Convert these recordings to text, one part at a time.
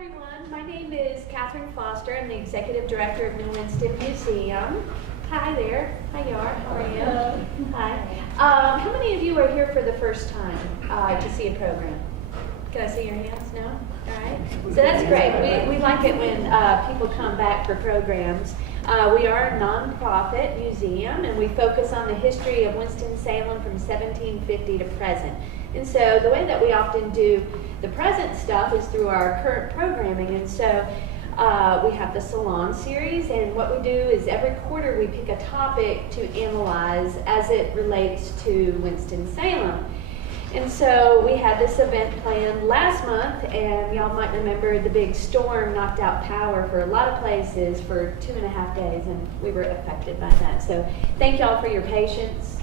everyone. My name is Catherine Foster. I'm the Executive Director of the Winston Museum. Hi there. Hi, Yar. How are you? Hello. Hi. How many of you are here for the first time to see a program? Can I see your hands? No? All right. So that's great. We like it when people come back for programs. We are a nonprofit museum, and we focus on the history of Winston-Salem from 1750 to present. And so the way that we often do the present stuff is through our current programming. And so we have the Salon series, and what we do is every quarter we pick a topic to analyze as it relates to Winston-Salem. And so we had this event planned last month, and y'all might remember the big storm knocked out power for a lot of places for 2.5 days, and we were affected by that. So thank y'all for your patience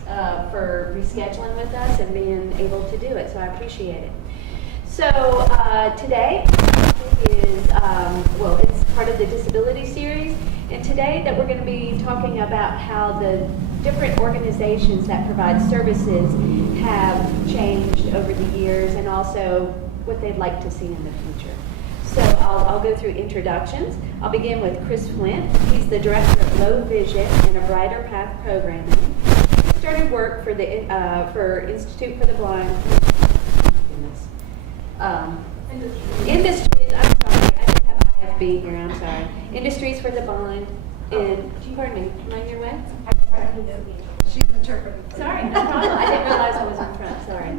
for rescheduling with us and being able to do it, so I appreciate it. So today is, it's part of the Disability series, and today that we're going to be talking about how the different organizations that provide services have changed over the years and also what they'd like to see in the future. So I'll go through introductions. I'll begin with Chris Flint. He's the Director of Low Vision and a Brighter Path Programming. He started work for the Institute for the Blind. Industries, I'm sorry, I just have IFB here, I'm sorry. Industries for the Blind pardon me, am I in your way? She's interpreting. Sorry, no problem. I didn't realize I was in front, sorry.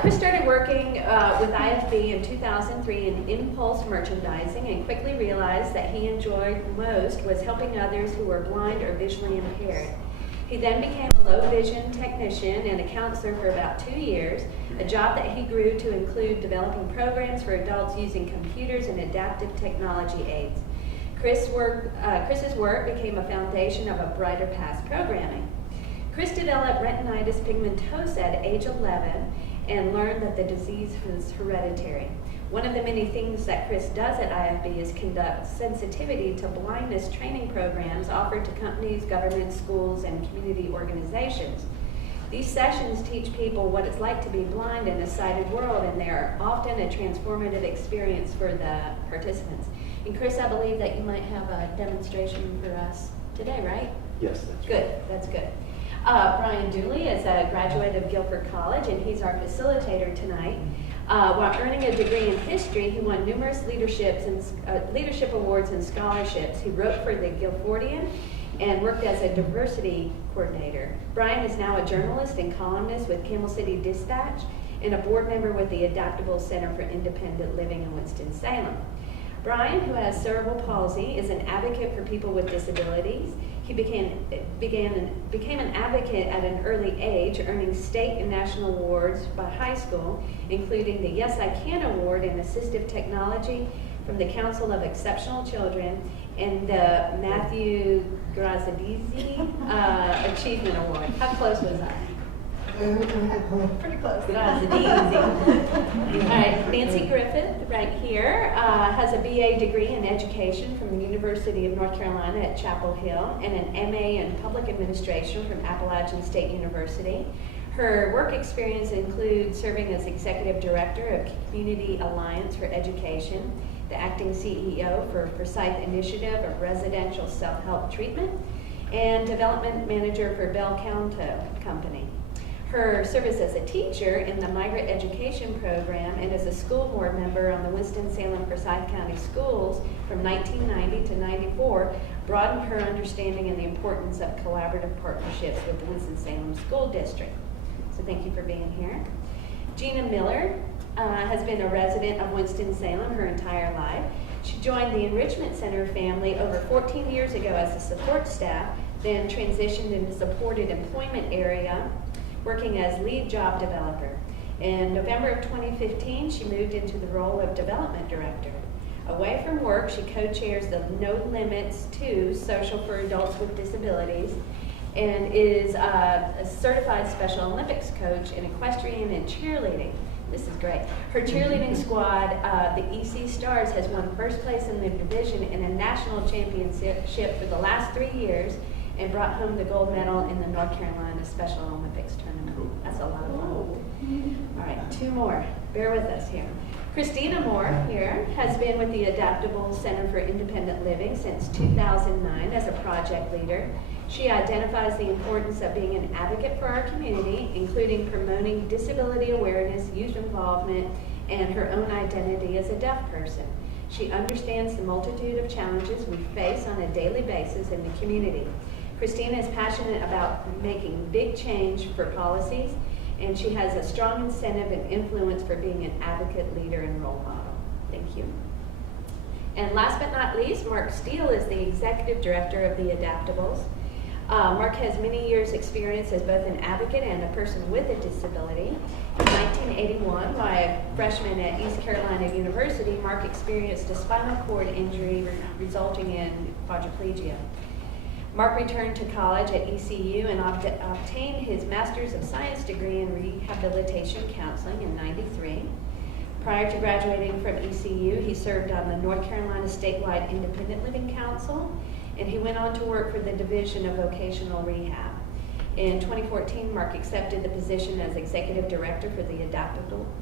Chris started working with IFB in 2003 in impulse merchandising and quickly realized that he enjoyed most was helping others who were blind or visually impaired. He then became a low vision technician and a counselor for about 2 years, a job that he grew to include developing programs for adults using computers and adaptive technology aids. Chris's work became a foundation of a Brighter Path programming. Chris developed retinitis pigmentosa at age 11 and learned that the disease was hereditary. One of the many things that Chris does at IFB is conduct sensitivity to blindness training programs offered to companies, governments, schools, and community organizations. These sessions teach people what it's like to be blind in a sighted world, and they are often a transformative experience for the participants. And Chris, I believe that you might have a demonstration for us today, right? Yes, that's Good, that's good. Brian Dooley is a graduate of Guilford College, and he's our facilitator tonight. While earning a degree in history, he won numerous leadership awards and scholarships. He wrote for the Guilfordian and worked as a diversity coordinator. Brian is now a journalist and columnist with Camel City Dispatch and a board member with the Adaptables Center for Independent Living in Winston-Salem. Brian, who has cerebral palsy, is an advocate for people with disabilities. He became an advocate at an early age, earning state and national awards by high school, including the Yes I Can Award in Assistive Technology from the Council of Exceptional Children and the Matthew Grazadisi Achievement Award. How close was I? Pretty close. Grazadisi. All right, Nancy Griffith, right here, has a BA degree in education from the University of North Carolina at Chapel Hill and an MA in public administration from Appalachian State University. Her work experience includes serving as executive director of Community Alliance for Education, the acting CEO for Forsyth Initiative of Residential Self-Help Treatment, and development manager for Bell Canto Company. Her service as a teacher in the migrant education program and as a school board member on the Winston-Salem Forsyth County Schools from 1990 to 94 broadened her understanding and the importance of collaborative partnerships with the Winston-Salem School District. So thank you for being here. Gina Miller has been a resident of Winston-Salem her entire life. She joined the Enrichment Center family over 14 years ago as a support staff, then transitioned into supported employment area, working as lead job developer. In November of 2015, she moved into the role of development director. Away from work, she co-chairs the No Limits 2 Social for Adults with Disabilities and is a certified Special Olympics coach in equestrian and cheerleading. This is great. Her cheerleading squad, the EC Stars, has won first place in the division in a national championship for the last 3 years and brought home the gold medal in the North Carolina Special Olympics tournament. That's a lot of fun. All right, two more. Bear with us here. Christina Moore here has been with the Adaptables Center for Independent Living since 2009 as a project leader. She identifies the importance of being an advocate for our community, including promoting disability awareness, youth involvement, and her own identity as a deaf person. She understands the multitude of challenges we face on a daily basis in the community. Christina is passionate about making big change for policies, and she has a strong incentive and influence for being an advocate, leader, and role model. Thank you. And last but not least, Mark Steele is the Executive Director of the Adaptables. Mark has many years' experience as both an advocate and a person with a disability. In 1981, while a freshman at East Carolina University, Mark experienced a spinal cord injury resulting in quadriplegia. Mark returned to college at ECU and obtained his Master's of Science degree in Rehabilitation Counseling in '93. Prior to graduating from ECU, he served on the North Carolina Statewide Independent Living Council, and he went on to work for the Division of Vocational Rehab. In 2014, Mark accepted the position as Executive Director for the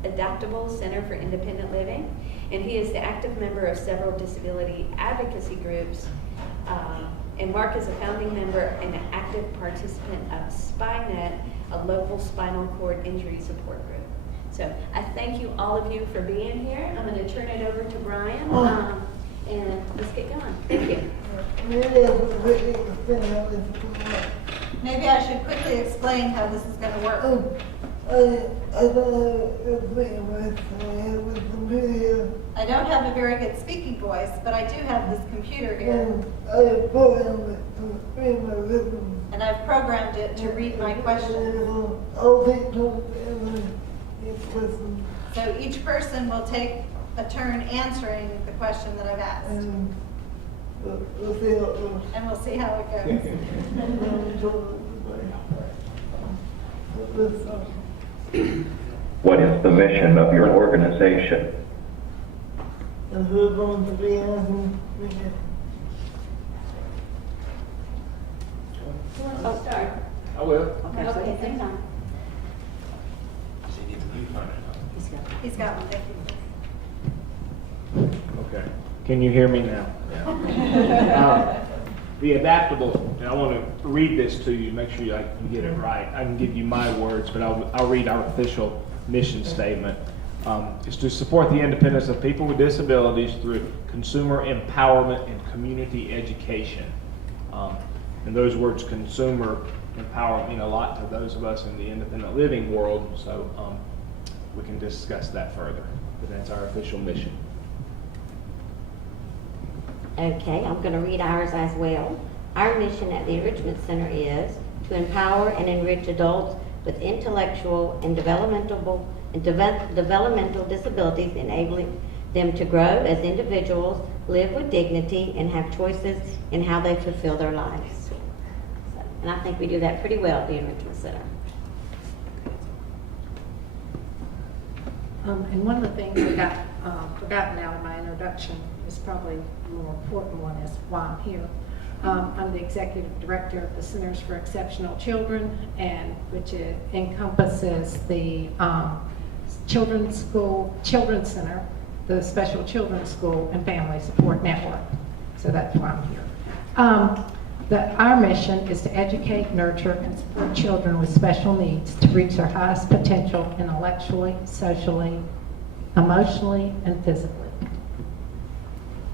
Adaptables Center for Independent Living, and he is the active member of several disability advocacy groups. And Mark is a founding member and an active participant of SpineNet, a local spinal cord injury support group. So I thank you, all of you, for being here. I'm going to turn it over to Brian, and let's get going. Thank you. Maybe I should quickly explain how this is going to work. I don't have a very good speaking voice, but I do have this computer here. And I've programmed it to read my questions. So each person will take a turn answering the question that I've asked. And we'll see how it goes. What is the mission of your organization? And who's going to be asking me? Who wants to start? I will. Okay, same time. He's got one, thank you. Okay. Can you hear me now? The Adaptable, and I want to read this to you, make sure you get it right. I can give you my words, but I'll read our official mission statement. Is to support the independence of people with disabilities through consumer empowerment and community education. And those words, consumer empowerment, mean a lot to those of us in the independent living world, so we can discuss that further. But that's our official mission. Okay, I'm going to read ours as well. Our mission at the Enrichment Center is to empower and enrich adults with intellectual and developmental disabilities, enabling them to grow as individuals, live with dignity, and have choices in how they fulfill their lives. And I think we do that pretty well at the Enrichment Center. And one of the things I got forgotten now in my introduction is probably the more important one is why I'm here. I'm the executive director of the Centers for Exceptional Children, and which encompasses the Children's Center, the Special Children's School, and Family Support Network. So that's why I'm here. Our mission is to educate, nurture, and support children with special needs to reach their highest potential intellectually, socially, emotionally, and physically.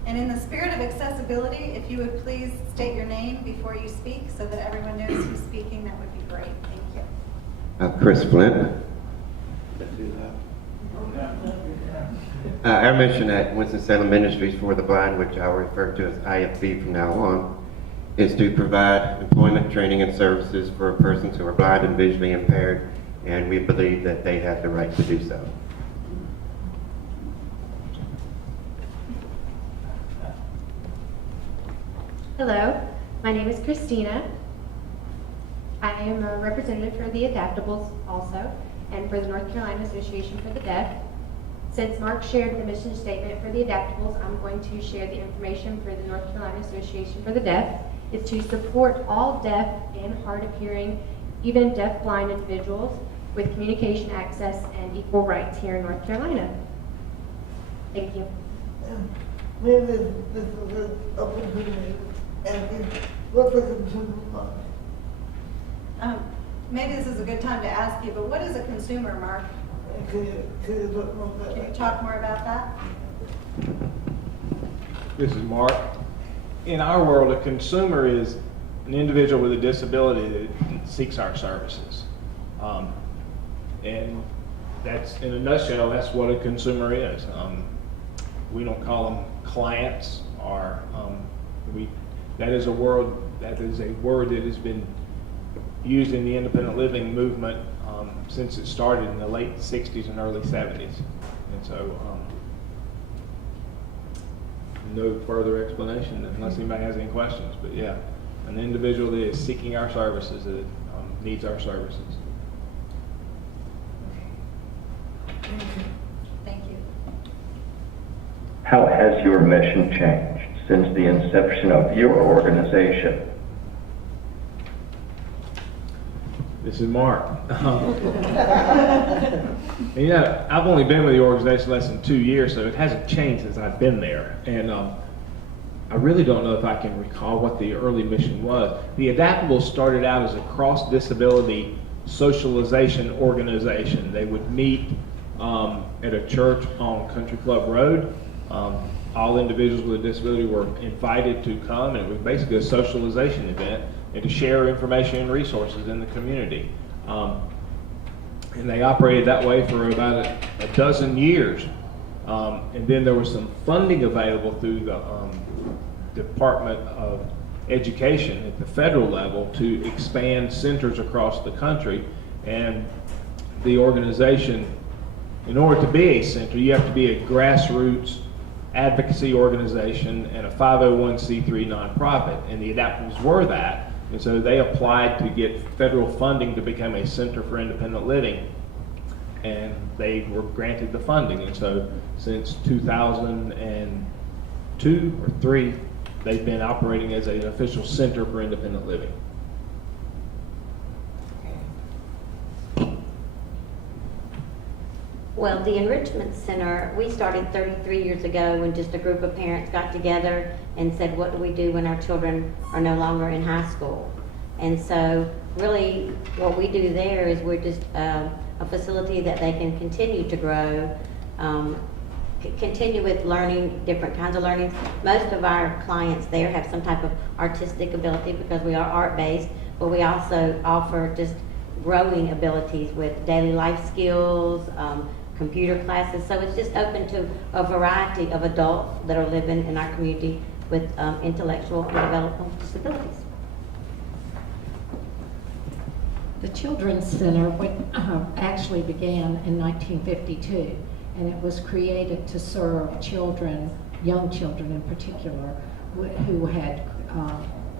And in the spirit of accessibility, if you would please state your name before you speak so that everyone knows who's speaking, that would be great. Thank you. Chris Flint. Our mission at Winston-Salem Industries for the Blind, which I'll refer to as IFB from now on, is to provide employment, training, and services for persons who are blind and visually impaired, and we believe that they have the right to do so. Hello, my name is Christina. I am a representative for the Adaptables also, and for the North Carolina Association for the Deaf. Since Mark shared the mission statement for the Adaptables, I'm going to share the information for the North Carolina Association for the Deaf. It's to support all deaf and hard of hearing, even deaf-blind individuals with communication access and equal rights here in North Carolina. Thank you. Maybe this is an opportunity to ask you what the consumer wants. Maybe this is a good time to ask you, but what is a consumer, Mark? Can you look more about Can you that? talk more about that? This is Mark. In our world, a consumer is an individual with a disability that seeks our services. And that's, in a nutshell, that's what a consumer is. We don't call them clients, or that is a word that has been used in the independent living movement since it started in the late 60s and early 70s. And so, no further explanation unless anybody has any questions. But yeah, an individual that is seeking our services, that needs our services. Thank you. How has your mission changed since the inception of your organization? This is Mark. And yeah, I've only been with the organization less than 2 years, so it hasn't changed since I've been there. And I really don't know if I can recall what the early mission was. The Adaptables started out as a cross-disability socialization organization. They would meet at a church on Country Club Road. All individuals with a disability were invited to come, and it was basically a socialization event and to share information and resources in the community. And they operated that way for about a dozen years. And then there was some funding available through the Department of Education at the federal level to expand centers across the country. And the organization, in order to be a center, you have to be a grassroots advocacy organization and a 501c3 nonprofit, and the Adaptables were that. And so they applied to get federal funding to become a center for independent living, and they were granted the funding. And so since 2002 or 3, they've been operating as an official center for independent living. Well, the Enrichment Center, we started 33 years ago when just a group of parents got together and said, what do we do when our children are no longer in high school? And so really what we do there is we're just a facility that they can continue to grow, continue with learning, different kinds of learning. Most of our clients there have some type of artistic ability because we are art-based, but we also offer just growing abilities with daily life skills, computer classes. So it's just open to a variety of adults that are living in our community with intellectual and developmental disabilities. The Children's Center actually began in 1952, and it was created to serve children, young children in particular, who had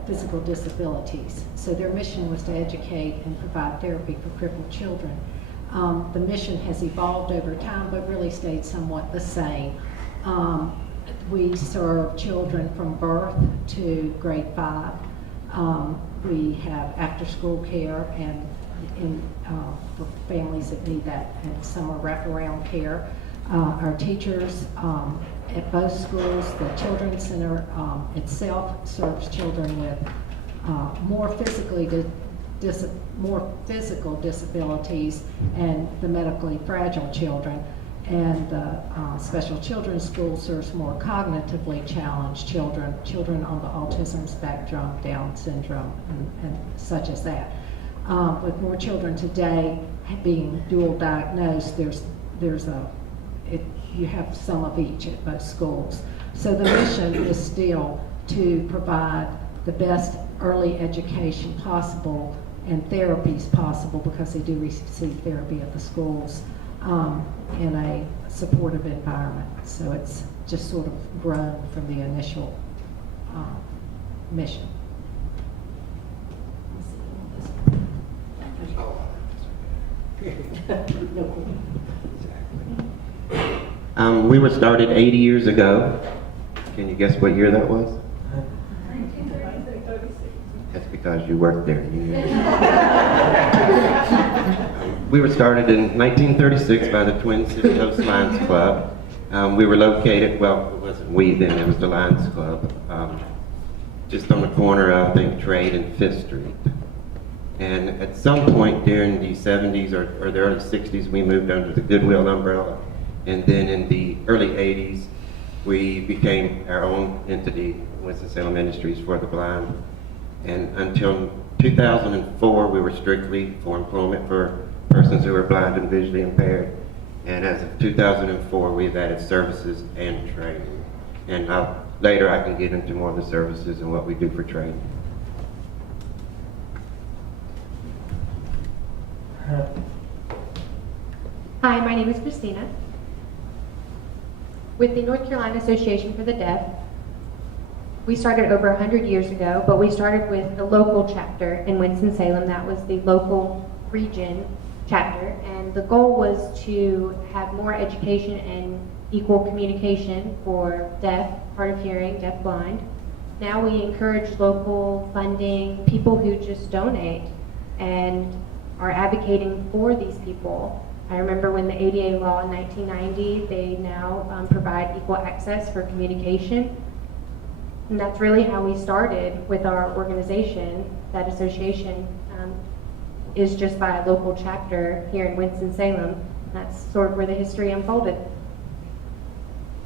physical disabilities. So their mission was to educate and provide therapy for crippled children. The mission has evolved over time, but really stayed somewhat the same. We serve children from birth to grade 5. We have after-school care and for families that need that, and some are wraparound care. Our teachers at both schools, the Children's Center itself serves children with more physical disabilities and the medically fragile children. And the Special Children's School serves more cognitively challenged children, children on the autism spectrum, Down syndrome, and such as that. With more children today being dual diagnosed, you have some of each at both schools. So the mission is still to provide the best early education possible and therapies possible, because they do receive therapy at the schools, in a supportive environment. So it's just sort of grown from the initial mission. We were started 80 years ago. Can you guess what year that was? 1936. That's because you worked there. We were started in 1936 by the Twin Cities Lions Club, We were located, well, it wasn't we then, it was the Lions Club, just on the corner of, I think, Trade and 5th Street. And at some point during the 70s or the early 60s, we moved under the Goodwill umbrella. And then in the early 80s, we became our own entity, Winston-Salem Industries for the Blind. And until 2004, we were strictly for employment for persons who are blind and visually impaired. And as of 2004, we've added services and training. And later I can get into more of the services and what we do for training. Hi, my name is Christina. With the North Carolina Association for the Deaf, we started over 100 years ago, but we started with a local chapter in Winston-Salem. That was the local region chapter, and the goal was to have more education and equal communication for deaf, hard of hearing, deaf, blind. Now we encourage local funding, people who just donate and are advocating for these people. I remember when the ADA law in 1990, they now provide equal access for communication. And that's really how we started with our organization. That association is just by a local chapter here in Winston-Salem. That's sort of where the history unfolded.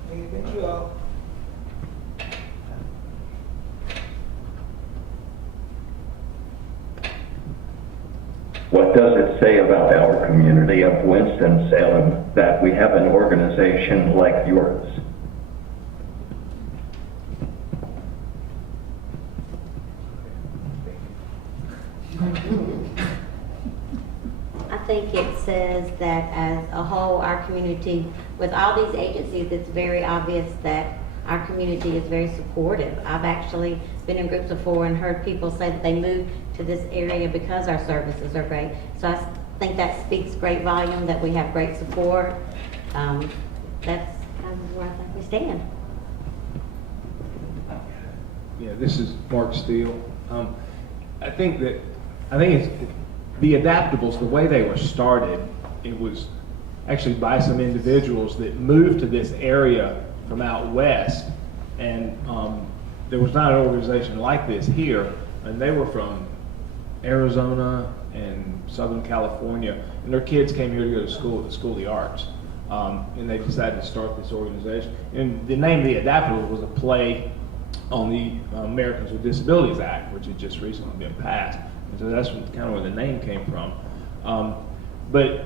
Thank you all. What does it say about our community of Winston-Salem that we have an organization like yours? I think it says that as a whole, our community, with all these agencies, it's very obvious that our community is very supportive. I've actually been in groups before and heard people say that they moved to this area because our services are great. So I think that speaks great volume that we have great support. That's kind of where I think we stand. Yeah, this is Mark Steele. I think it's the Adaptables, the way they were started, it was actually by some individuals that moved to this area from out west, and there was not an organization like this here, and they were from Arizona and Southern California, and their kids came here to go to school at the School of the Arts, and they decided to start this organization. And the name of the Adaptables was a play on the Americans with Disabilities Act, which had just recently been passed. And so that's kind of where the name came from. But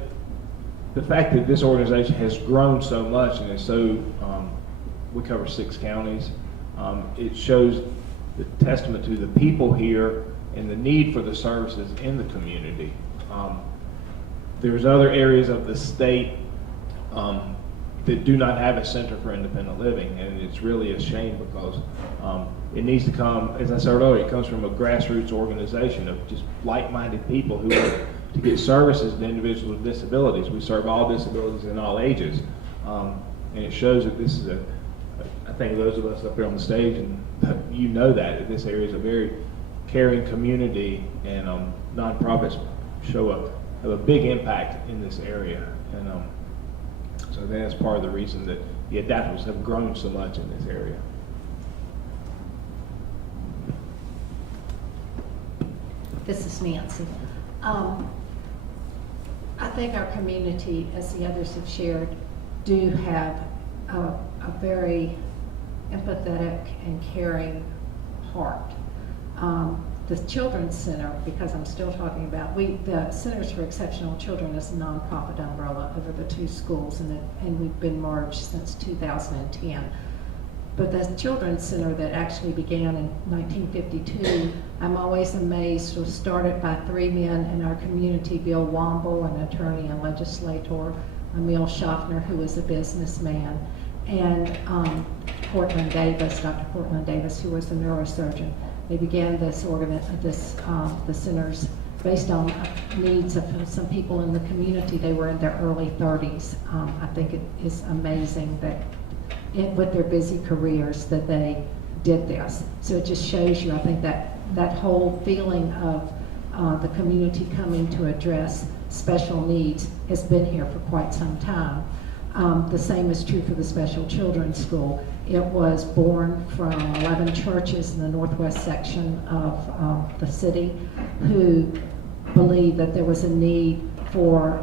the fact that this organization has grown so much and is so, we cover 6 counties, it shows the testament to the people here and the need for the services in the community. There's other areas of the state that do not have a center for independent living, and it's really a shame because it needs to come, as I said earlier, it comes from a grassroots organization of just like-minded people who want to get services to individuals with disabilities. We serve all disabilities in all ages, and it shows that this is I think those of us up here on the stage, and you know that this area is a very caring community, and nonprofits have a big impact in this area, and so that's part of the reason that the Adaptables have grown so much in this area. This is Nancy. I think our community, as the others have shared, do have a very empathetic and caring heart. The Children's Center, because I'm still talking about, the Centers for Exceptional Children is a nonprofit umbrella over the 2 schools, and we've been merged since 2010. But the Children's Center that actually began in 1952, I'm always amazed, was started by 3 men in our community: Bill Womble, an attorney and legislator; Emil Schaffner, who was a businessman; and Dr. Portland Davis, who was a neurosurgeon. They began the centers based on needs of some people in the community. They were in their early 30s. I think it is amazing that with their busy careers that they did this. So it just shows you, I think, that whole feeling of the community coming to address special needs has been here for quite some time. The same is true for the Special Children's School. It was born from 11 churches in the northwest section of the city who believed that there was a need for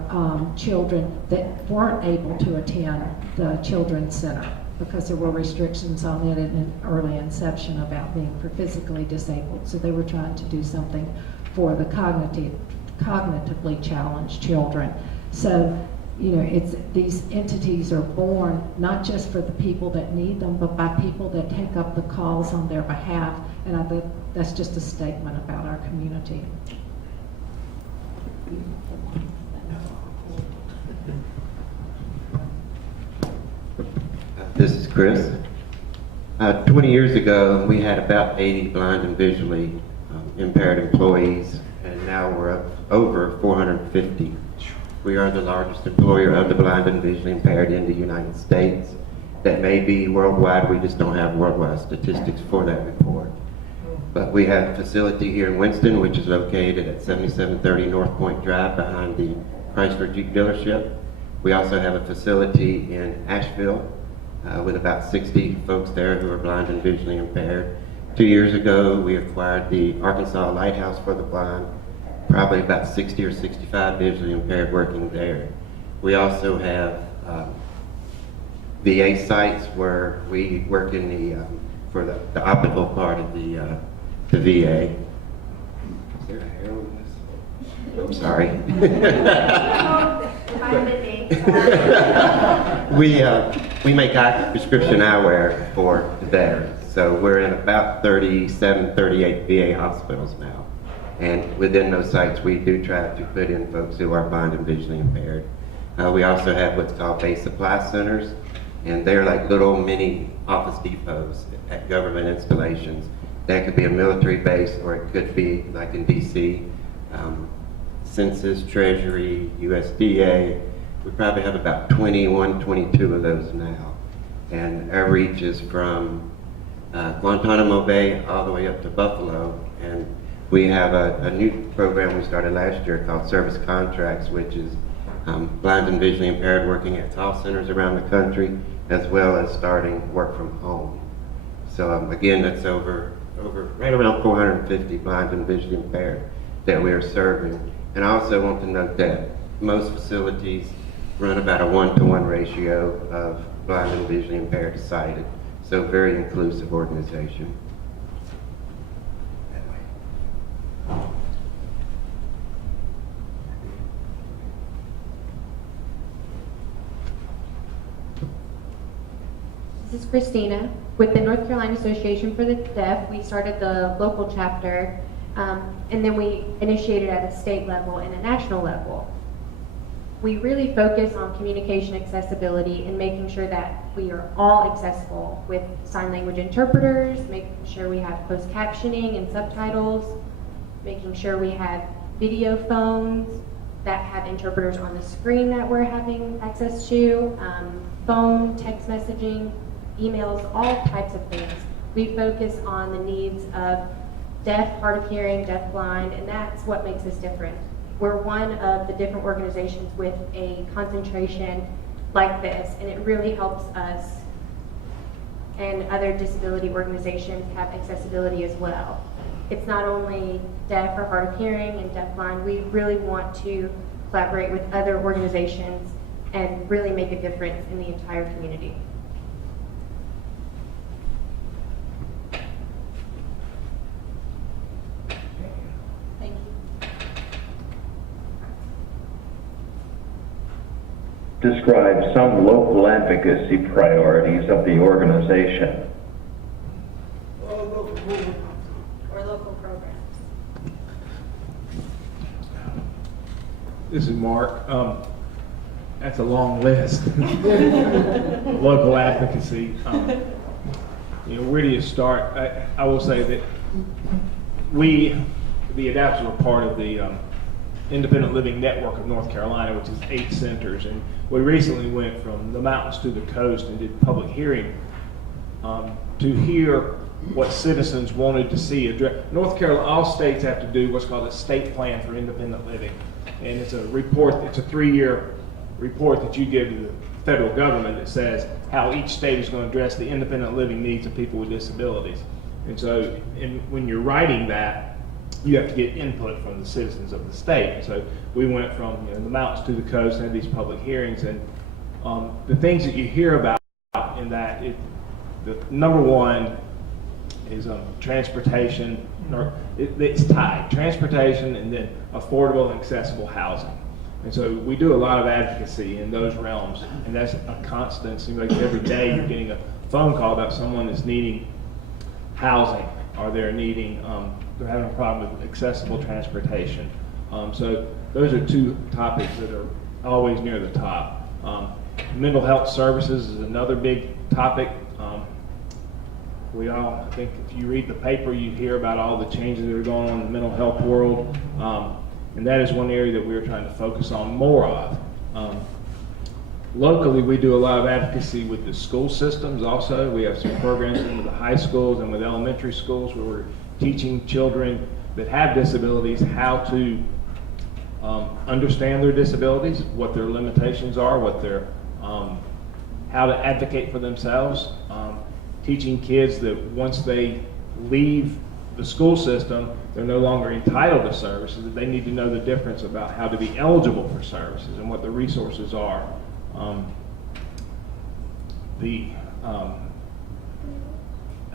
children that weren't able to attend the Children's Center because there were restrictions on it in early inception about being for physically disabled. So they were trying to do something for the cognitively challenged children. So, you know, these entities are born not just for the people that need them, but by people that take up the calls on their behalf. And I think that's just a statement about our community. This is Chris. 20 years ago, we had about 80 blind and visually impaired employees, and now we're up over 450. We are the largest employer of the blind and visually impaired in the United States. That may be worldwide, we just don't have worldwide statistics for that report. But we have a facility here in Winston, which is located at 7730 North Point Drive behind the Chrysler Jeep dealership. We also have a facility in Asheville with about 60 folks there who are blind and visually impaired. 2 years ago, we acquired the Arkansas Lighthouse for the Blind, probably about 60 or 65 visually impaired working there. We also have VA sites where we work in the for the optical part of the VA. Is there a hair on this? I'm sorry. We make prescription eyewear for the veterans. So we're in about 37, 38 VA hospitals now. And within those sites, we do try to put in folks who are blind and visually impaired. We also have what's called base supply centers, and they're like little mini office depots at government installations. That could be a military base, or it could be like in DC, Census, Treasury, USDA. We probably have about 21, 22 of those now. And our reach is from Guantanamo Bay all the way up to Buffalo. And we have a new program we started last year called Service Contracts, which is blind and visually impaired working at call centers around the country, as well as starting work from home. So again, that's over right around 450 blind and visually impaired that we are serving. And I also want to note that most facilities run about a 1-to-1 ratio of blind and visually impaired to sighted. So very inclusive organization. This is Christina. With the North Carolina Association for the Deaf, we started the local chapter, and then we initiated at a state level and a national level. We really focus on communication accessibility and making sure that we are all accessible with sign language interpreters, making sure we have closed captioning and subtitles, making sure we have video phones that have interpreters on the screen that we're having access to, phone, text messaging, emails, all types of things. We focus on the needs of deaf, hard of hearing, deaf, blind, and that's what makes us different. We're one of the different organizations with a concentration like this, and it really helps us and other disability organizations have accessibility as well. It's not only deaf or hard of hearing and deaf blind, we really want to collaborate with other organizations and really make a difference in the entire community. Thank you. Describe some local advocacy priorities of the organization. Or local programs. This is Mark. That's a long list. Local advocacy. Where do you start? I will say that we, the Adaptables, are part of the Independent Living Network of North Carolina, which is 8 centers. And we recently went from the mountains to the coast and did public hearing to hear what citizens wanted to see. North Carolina, all states have to do what's called a state plan for independent living. And it's a report, it's a 3-year report that you give to the federal government that says how each state is going to address the independent living needs of people with disabilities. And so when you're writing that, you have to get input from the citizens of the state. And so we went from the mountains to the coast and had these public hearings, and the things that you hear about in that, the number one is transportation. It's tied, transportation and then affordable and accessible housing. And so we do a lot of advocacy in those realms, and that's a constant. It seems like every day you're getting a phone call about someone that's needing housing, or they're having a problem with accessible transportation. So those are two topics that are always near the top. Mental health services is another big topic. I think if you read the paper, you hear about all the changes that are going on in the mental health world. And that is one area that we're trying to focus on more of. Locally, we do a lot of advocacy with the school systems also. We have some programs in the high schools and with elementary schools where we're teaching children that have disabilities how to understand their disabilities, what their limitations are, how to advocate for themselves. Teaching kids that once they leave the school system, they're no longer entitled to services, that they need to know the difference about how to be eligible for services and what the resources are. I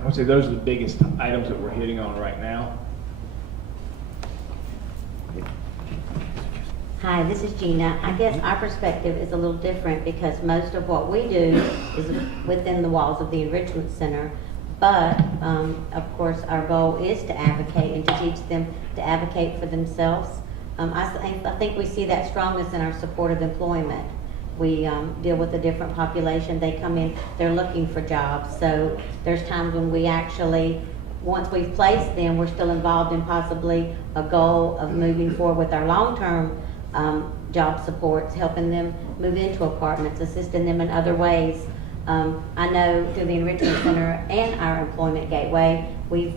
would say those are the biggest items that we're hitting on right now. Hi, this is Gina. I guess our perspective is a little different because most of what we do is within the walls of the Enrichment Center. But, of course, our goal is to advocate and to teach them to advocate for themselves. I think we see that strongness in our supportive employment. We deal with a different population. They come in, they're looking for jobs. So there's times when we actually, once we've placed them, we're still involved in possibly a goal of moving forward with our long-term job supports, helping them move into apartments, assisting them in other ways. I know through the Enrichment Center and our Employment Gateway, we've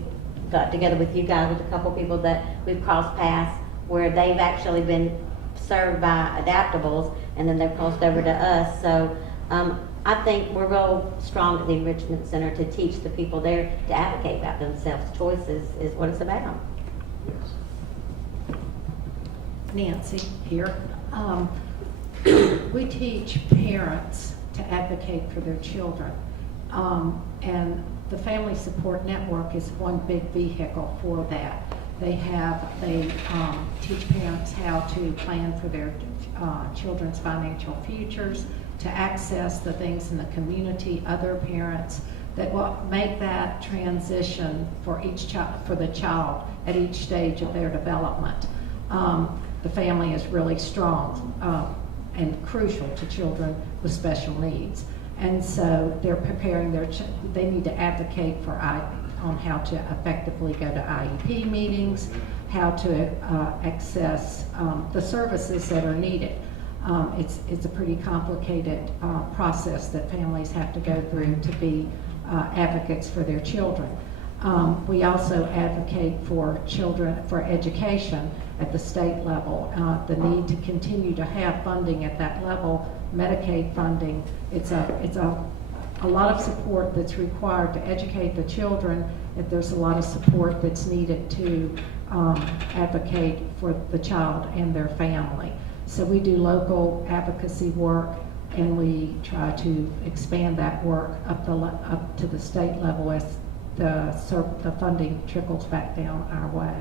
got together with you guys with a couple people that we've crossed paths where they've actually been served by Adaptables and then they've crossed over to us. So I think we're real strong at the Enrichment Center to teach the people there to advocate about themselves. Choices is what it's about. Nancy here. We teach parents to advocate for their children. And the Family Support Network is one big vehicle for that. They teach parents how to plan for their children's financial futures, to access the things in the community, other parents that will make that transition for each child, for the child at each stage of their development. The family is really strong and crucial to children with special needs. And so they're preparing they need to advocate on how to effectively go to IEP meetings, how to access the services that are needed. It's a pretty complicated process that families have to go through to be advocates for their children. We also advocate for children, for education at the state level, the need to continue to have funding at that level, Medicaid funding. It's a lot of support that's required to educate the children. If there's a lot of support that's needed to advocate for the child and their family. So we do local advocacy work, and we try to expand that work up to the state level as the funding trickles back down our way.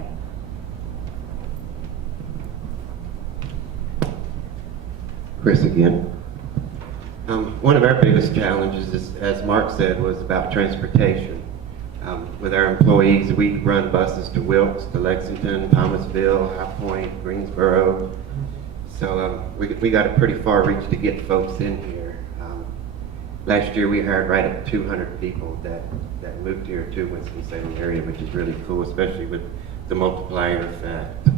Chris again. One of our biggest challenges, is, as Mark said, was about transportation. With our employees, we run buses to Wilkes, to Lexington, Thomasville, High Point, Greensboro. So we got a pretty far reach to get folks in here. Last year we hired right up 200 people that moved here to Winston-Salem area, which is really cool, especially with the multiplier effect.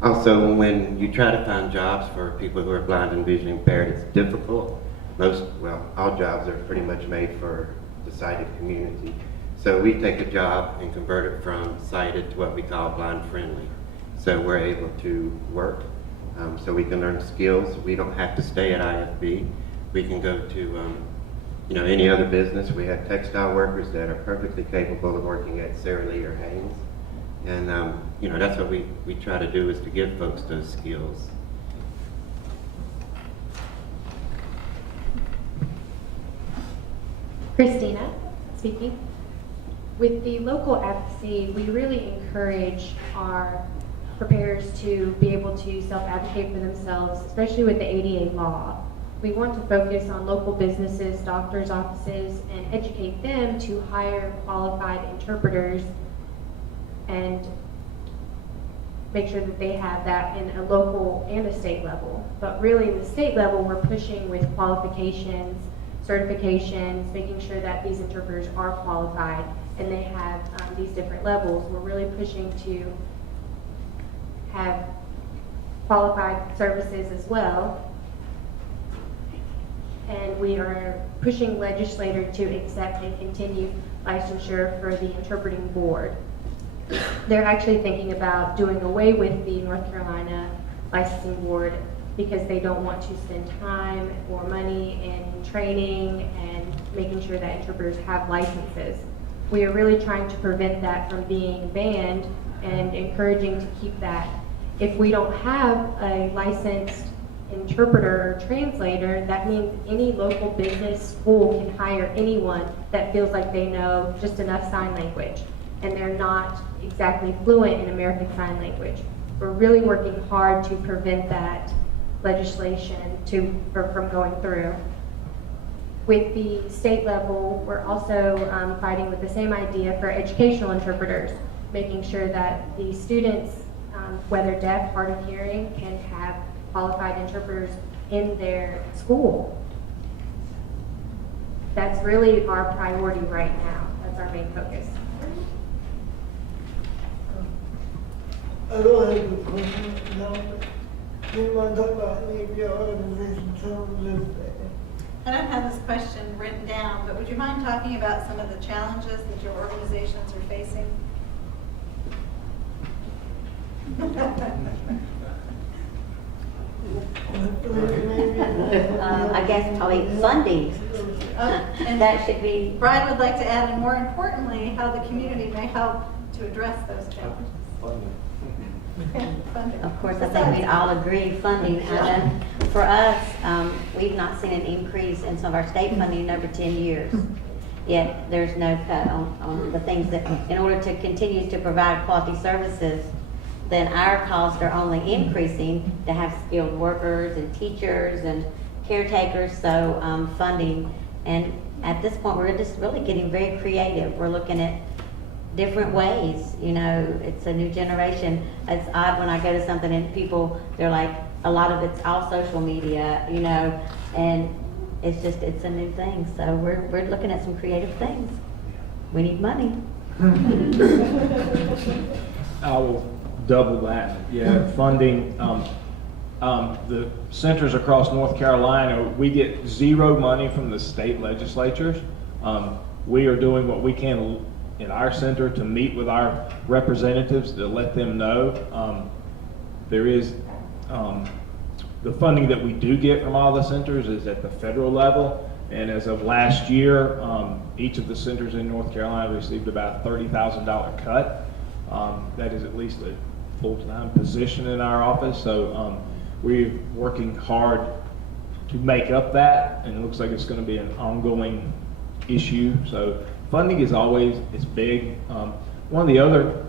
Also, when you try to find jobs for people who are blind and visually impaired, it's difficult. All jobs are pretty much made for the sighted community. So we take a job and convert it from sighted to what we call blind friendly. So we're able to work so we can learn skills. We don't have to stay at IFB. We can go to any other business. We have textile workers that are perfectly capable of working at Sara Lee or Haynes. And that's what we try to do, is to give folks those skills. Christina speaking. With the local advocacy, we really encourage our preparers to be able to self-advocate for themselves, especially with the ADA law. We want to focus on local businesses, doctors' offices, and educate them to hire qualified interpreters and make sure that they have that in a local and a state level. But really, in the state level, we're pushing with qualifications, certifications, making sure that these interpreters are qualified and they have these different levels. We're really pushing to have qualified services as well. And we are pushing legislators to accept and continue licensure for the interpreting board. They're actually thinking about doing away with the North Carolina licensing board because they don't want to spend time or money in training and making sure that interpreters have licenses. We are really trying to prevent that from being banned and encouraging to keep that. If we don't have a licensed interpreter or translator, that means any local business school can hire anyone that feels like they know just enough sign language and they're not exactly fluent in American Sign Language. We're really working hard to prevent that legislation from going through. With the state level, we're also fighting with the same idea for educational interpreters, making sure that the students, whether deaf, hard of hearing, can have qualified interpreters in their school. That's really our priority right now. That's our main focus. I don't have a question now, but do you want to talk about any of your organizations? I don't have this question written down, but would you mind talking about some of the challenges that your organizations are facing? I guess probably funding. And That should be, Brian would like to add, and more importantly, how the community may help to address those challenges. Funding. of course, I think we'd all agree, funding. For us, we've not seen an increase in some of our state funding in over 10 years. Yet there's no cut on the things that, in order to continue to provide quality services, then our costs are only increasing to have skilled workers and teachers and caretakers, so funding. And at this point, we're just really getting very creative. We're looking at different ways, it's a new generation. It's odd when I go to something and people, they're like, a lot of it's all social media, and it's a new thing. So we're looking at some creative things. We need money. I will double that. Yeah, funding. The centers across North Carolina, we get zero money from the state legislatures. We are doing what we can in our center to meet with our representatives to let them know. There is the funding that we do get from all the centers is at the federal level, and as of last year, each of the centers in North Carolina received about a $30,000 cut. That is at least a full-time position in our office, so we're working hard to make up that, and it looks like it's going to be an ongoing issue. So funding is always, it's big. One of the other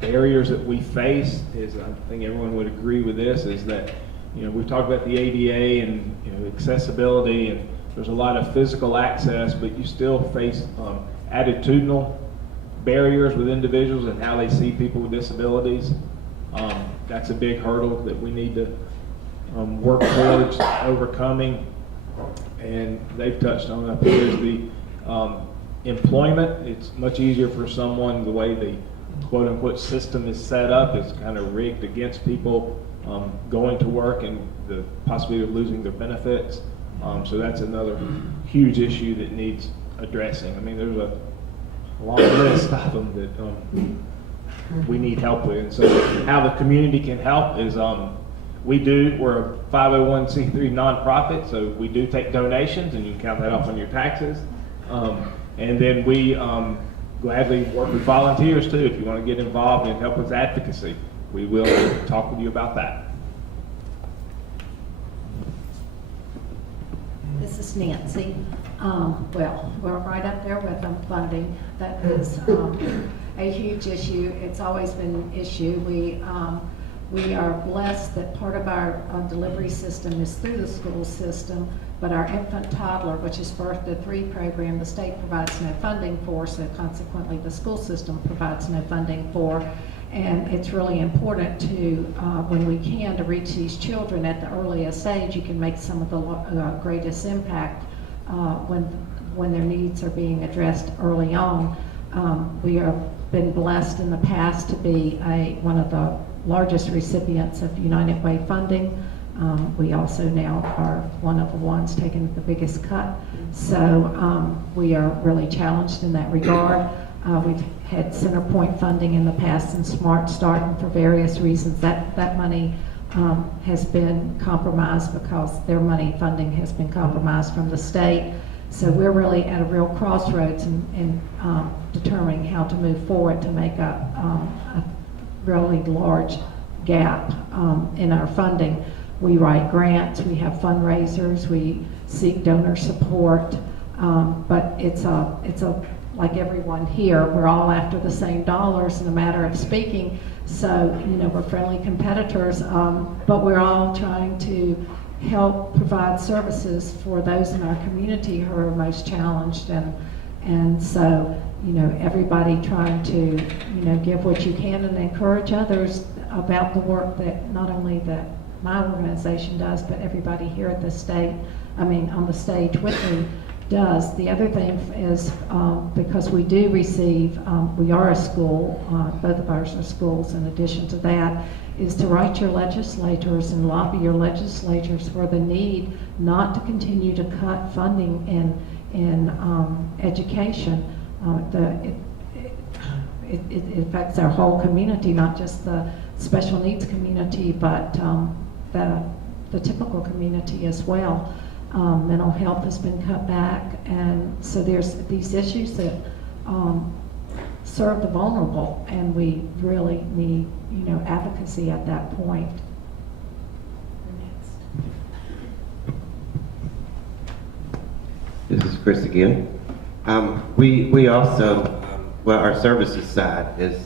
barriers that we face is, I think everyone would agree with this, is that, we've talked about the ADA and accessibility, and there's a lot of physical access, but you still face attitudinal barriers with individuals and how they see people with disabilities. That's a big hurdle that we need to work towards overcoming. And they've touched on up here is the employment. It's much easier for someone, the way the quote unquote system is set up, is kind of rigged against people going to work and the possibility of losing their benefits. So that's another huge issue that needs addressing. I mean, there's a long list of them that we need help with. And so how the community can help is we're a 501c3 nonprofit, so we do take donations, and you can count that off on your taxes. And then we gladly work with volunteers too. If you want to get involved and help with advocacy, we will talk with you about that. This is Nancy. Well, we're right up there with them funding. That is a huge issue. It's always been an issue. We are blessed that part of our delivery system is through the school system, but our infant toddler, which is birth to 3 program, the state provides no funding for, so consequently the school system provides no funding for. And it's really important to, when we can, to reach these children at the earliest age. You can make some of the greatest impact when their needs are being addressed early on. We have been blessed in the past to be one of the largest recipients of United Way funding. We also now are one of the ones taking the biggest cut. So we are really challenged in that regard. We've had Centerpoint funding in the past and Smart Start, and for various reasons that money has been compromised because their money funding has been compromised from the state. So we're really at a real crossroads in determining how to move forward to make a really large gap in our funding. We write grants, we have fundraisers, we seek donor support, but it's like everyone here, we're all after the same dollars in a matter of speaking. So, we're friendly competitors, but we're all trying to help provide services for those in our community who are most challenged. And so, everybody trying to, give what you can and encourage others about the work that not only that my organization does, but everybody here at the state, on the stage with me does. The other thing is, because we do receive, we are a school, both of ours are schools, in addition to that, is to write your legislators and lobby your legislators for the need not to continue to cut funding in education. It affects our whole community, not just the special needs community, but the typical community as well. Mental health has been cut back, and so there's these issues that serve the vulnerable, and we really need, advocacy at that point. This is Chris again. We also, our services side is,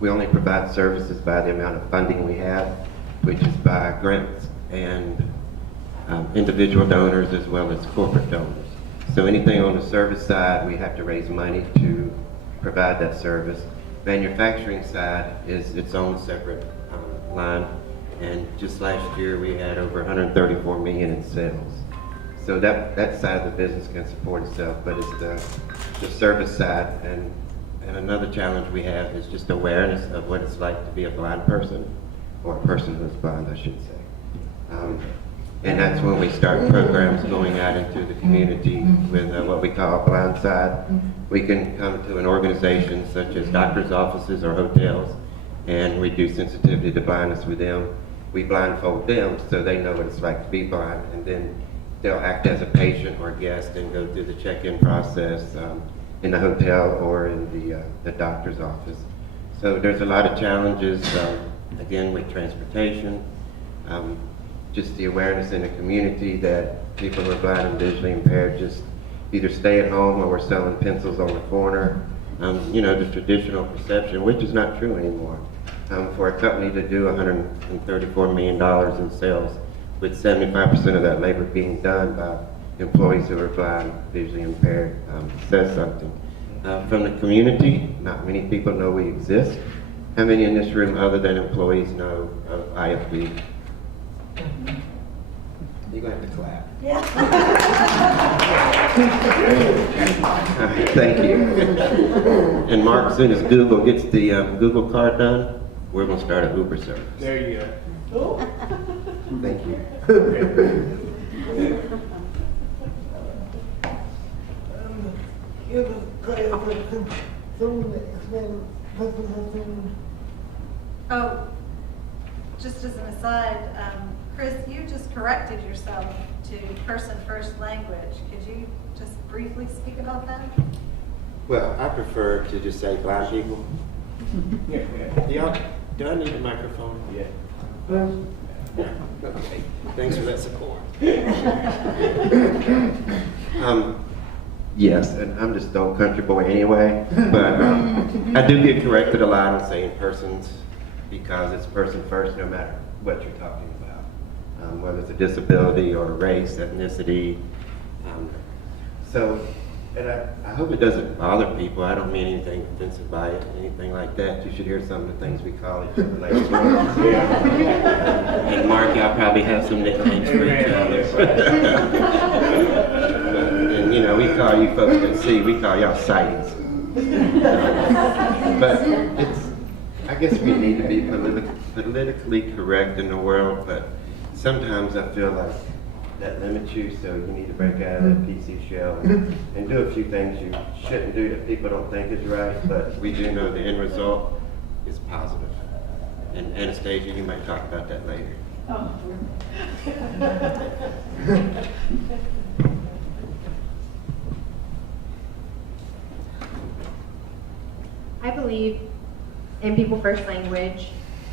we only provide services by the amount of funding we have, which is by grants and individual donors as well as corporate donors. So anything on the service side, we have to raise money to provide that service. Manufacturing side is its own separate line, and just last year we had over 134 million in sales. So that side of the business can support itself, but it's the service side, and another challenge we have is just awareness of what it's like to be a blind person, or a person who's blind, I should say. And that's when we start programs going out into the community with what we call Blind Side. We can come to an organization such as doctor's offices or hotels, and we do sensitivity to blindness with them. We blindfold them so they know what it's like to be blind, and then they'll act as a patient or guest and go through the check-in process in the hotel or in the doctor's office. So there's a lot of challenges, again, with transportation, just the awareness in the community that people who are blind and visually impaired just either stay at home or we're selling pencils on the corner. The traditional perception, which is not true anymore. For a company to do $134 million in sales, with 75% of that labor being done by employees who are blind, visually impaired, says something. From the community, not many people know we exist. How many in this room other than employees know of IFB? You're going to have to clap. Yeah. Thank you. And Mark, as soon as Google gets the Google card done, we're going to start an Uber service. There you go. Thank you. Give us clarification, someone explain representing. Oh, just as an aside, Chris, you just corrected yourself to person first language. Could you just briefly speak about that? Well, I prefer to just say blind people. Yeah. Do I need a microphone? Yeah. Okay, thanks for that support. Yes, and I'm just an old country boy anyway, but I do get corrected a lot on saying persons because it's person first no matter what you're talking about, whether it's a disability or race, ethnicity. And I hope it doesn't bother people. I don't mean anything offensive by it, anything like that. You should hear some of the things we call each other later on. And Mark, y'all probably have some nicknames for each other. And you know, we call you folks that see, we call y'all sights. But I guess we need to be politically correct in the world, but sometimes I feel like that limits you, so you need to break out of that PC shell and do a few things you shouldn't do that people don't think is right, but we do know the end result is positive. And Anastasia, you might talk about that later. I believe in people first language.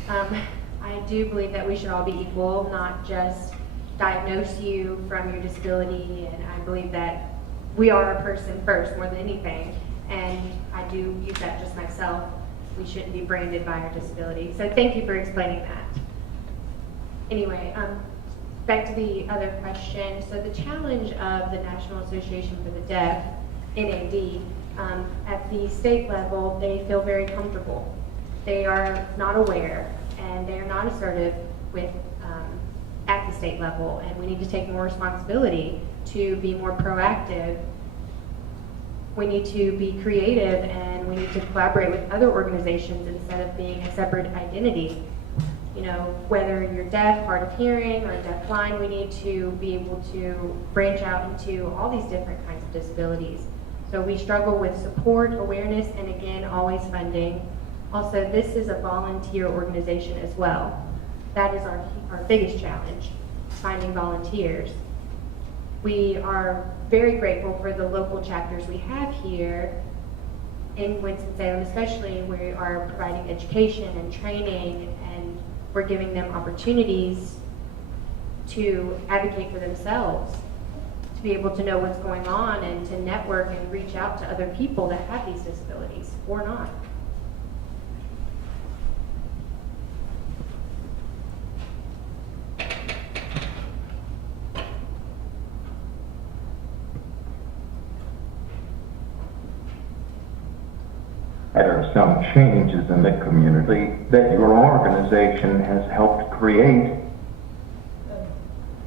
I do believe that we should all be equal, not just diagnose you from your disability, and I believe that we are a person first more than anything, and I do use that just myself. We shouldn't be branded by our disability. So thank you for explaining that. Anyway, back to the other question. So the challenge of the National Association for the Deaf, NAD, at the state level, they feel very comfortable. They are not aware, and they are not assertive with at the state level, and we need to take more responsibility to be more proactive. We need to be creative, and we need to collaborate with other organizations instead of being a separate identity. You know, whether you're deaf, hard of hearing, or deaf-blind, we need to be able to branch out into all these different kinds of disabilities. So we struggle with support, awareness, and again, always funding. Also, this is a volunteer organization as well. That is our biggest challenge, finding volunteers. We are very grateful for the local chapters we have here in Winston-Salem, especially. We are providing education and training, and we're giving them opportunities to advocate for themselves, to be able to know what's going on and to network and reach out to other people that have these disabilities or not. There are some changes in the community that your organization has helped create.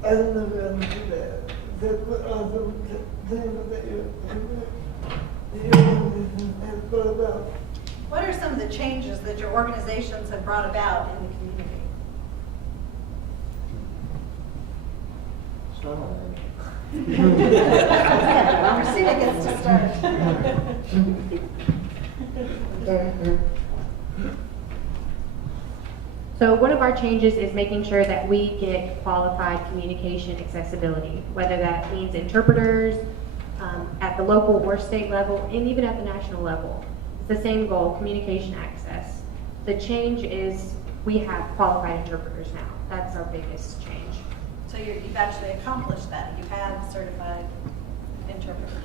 I don't know if I understood that. That's what things that your organization has brought about. What are some of the changes that your organizations have brought about in the community? Christina gets to start. So one of our changes is making sure that we get qualified communication accessibility, whether that means interpreters at the local or state level, and even at the national level. It's the same goal, communication access. The change is we have qualified interpreters now. That's our biggest change. So you've actually accomplished that. You have certified interpreters.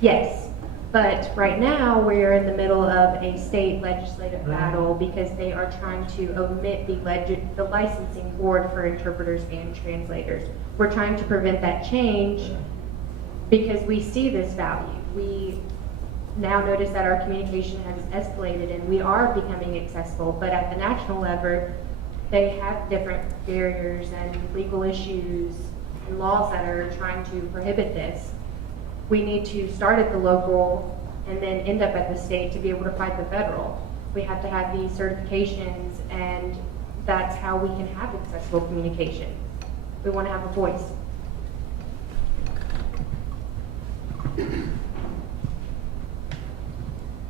Yes, but right now we're in the middle of a state legislative battle because they are trying to omit the licensing board for interpreters and translators. We're trying to prevent that change because we see this value. We now notice that our communication has escalated and we are becoming accessible, but at the national level, they have different barriers and legal issues and laws that are trying to prohibit this. We need to start at the local and then end up at the state to be able to fight the federal. We have to have these certifications, and that's how we can have accessible communication. We want to have a voice.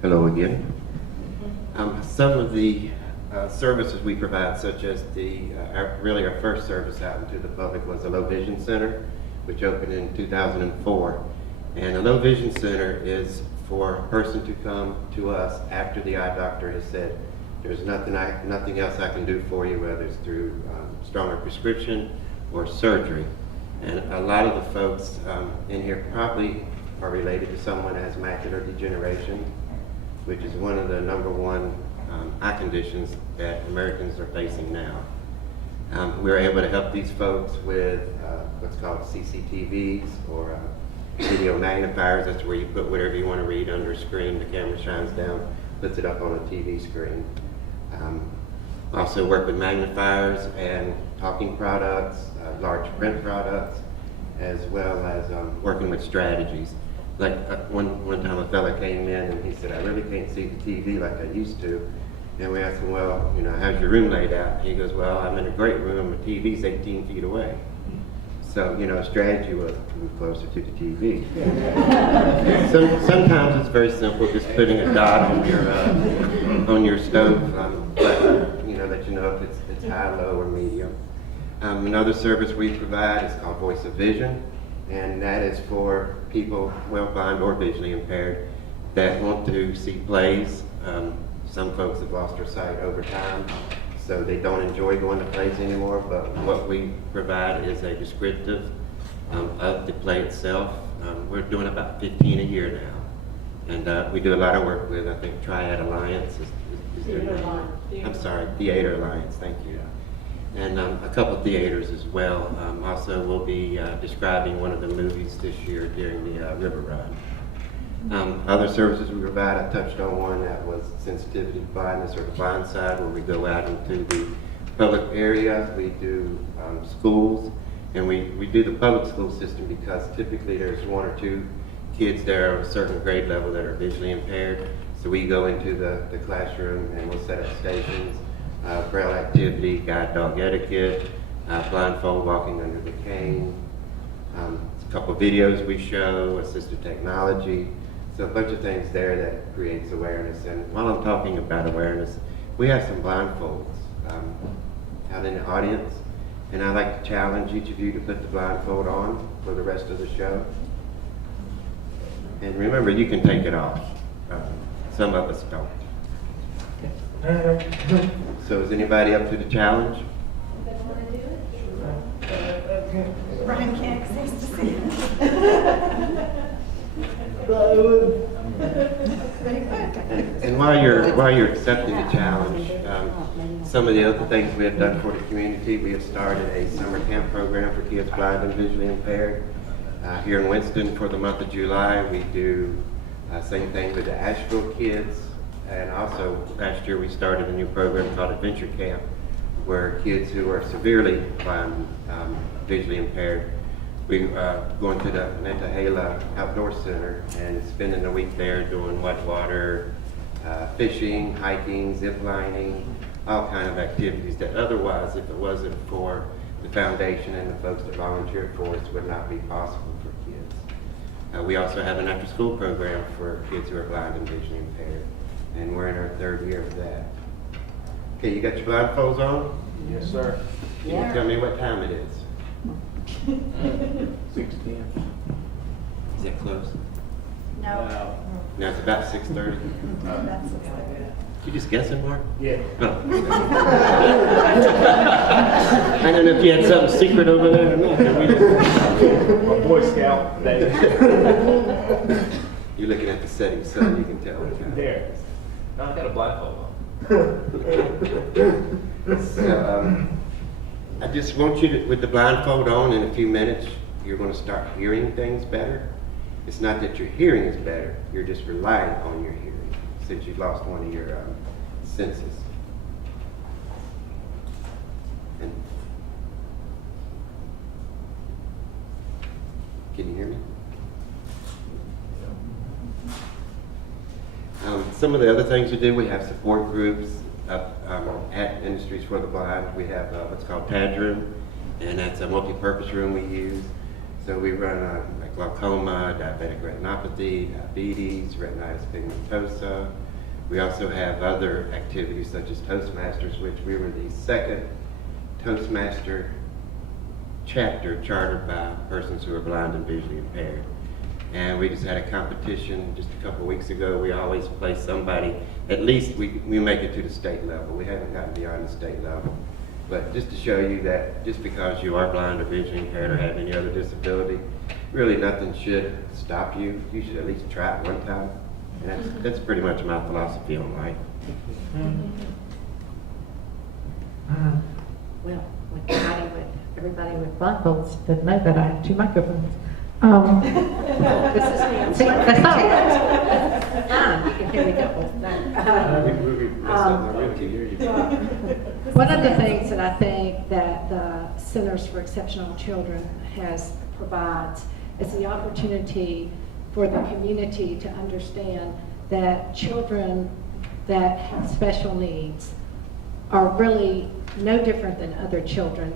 Hello again. Some of the services we provide, such as our first service out into the public was the Low Vision Center, which opened in 2004. And the Low Vision Center is for a person to come to us after the eye doctor has said, there's nothing else I can do for you, whether it's through stronger prescription or surgery. And a lot of the folks in here probably are related to someone that has macular degeneration, which is one of the #1 eye conditions that Americans are facing now. We're able to help these folks with what's called CCTVs or video magnifiers. That's where you put whatever you want to read under a screen. The camera shines down, puts it up on a TV screen. Also work with magnifiers and talking products, large print products, as well as working with strategies. Like one time a fella came in and he said, I really can't see the TV like I used to. And we asked him, well, how's your room laid out? He goes, well, I'm in a great room, the TV's 18 feet away. So, a strategy was move closer to the TV. Sometimes it's very simple, just putting a dot on your stove, but let you know if it's high, low, or medium. Another service we provide is called Voice of Vision, and that is for people, well, blind or visually impaired, that want to see plays. Some folks have lost their sight over time, so they don't enjoy going to plays anymore, but what we provide is a descriptive of the play itself. We're doing about 15 a year now, and we do a lot of work with, I think, Triad Alliance is their name. I'm sorry, Theater Alliance, thank you. And a couple of theaters as well. Also, we'll be describing one of the movies this year during the River Run. Other services we provide, I touched on one that was sensitivity to blindness or the blind side, where we go out into the public area. We do schools, and we do the public school system because typically there's 1 or 2 kids there of a certain grade level that are visually impaired. So we go into the classroom and we'll set up stations, braille activity, guide dog etiquette, blindfold walking under the cane, a couple of videos we show, assistive technology. So a bunch of things there that creates awareness. And while I'm talking about awareness, we have some blindfolds out in the audience. And I'd like to challenge each of you to put the blindfold on for the rest of the show. And remember, you can take it off. Some of us don't. So is anybody up to the challenge? Brian can't because he has to see it. And while you're accepting the challenge, some of the other things we have done for the community, we have started a summer camp program for kids blind and visually impaired. Here in Winston for the month of July, we do same thing with the Asheville kids. And also last year we started a new program called Adventure Camp, where kids who are severely blind, visually impaired, we going to the Nantahala Outdoor Center and spending a week there doing whitewater, fishing, hiking, zip lining, all kind of activities that otherwise, if it wasn't for the foundation and the folks that volunteer for us, would not be possible for kids. We also have an after-school program for kids who are blind and visually impaired, and we're in our 3rd year of that. Okay, you got your blindfolds on? Yes, sir. Can you tell me what time it is? 6:10. Is that close? No. Now it's about 6:30. That's You just guessing, Mark? Yeah. Oh. I don't know if you had something secret over there or not. My Boy Scout day. You're looking at the setting sun, you can tell. There. No, I got a blindfold on. So, I just want you to, with the blindfold on, in a few minutes, you're going to start hearing things better. It's not that your hearing is better, you're just relying on your hearing since you've lost one of your senses. And can you hear me? Some of the other things we do, we have support groups at Industries for the Blind. We have what's called TAD room, and that's a multi-purpose room we use. So we run like glaucoma, diabetic retinopathy, diabetes, retinitis pigmentosa. We also have other activities such as Toastmasters, which we were the second Toastmaster chapter chartered by persons who are blind and visually impaired. And we just had a competition just a couple of weeks ago. We always place somebody, at least we make it to the state level. We haven't gotten beyond the state level. But just to show you that just because you are blind or visually impaired or have any other disability, really nothing should stop you. You should at least try it one time. And that's pretty much my philosophy on life. Well, everybody with blindfolds didn't know that I have 2 microphones. This is Nancy. That's all. You can hear me double. One of the things that I think that the Centers for Exceptional Children provides is the opportunity for the community to understand that children that have special needs are really no different than other children.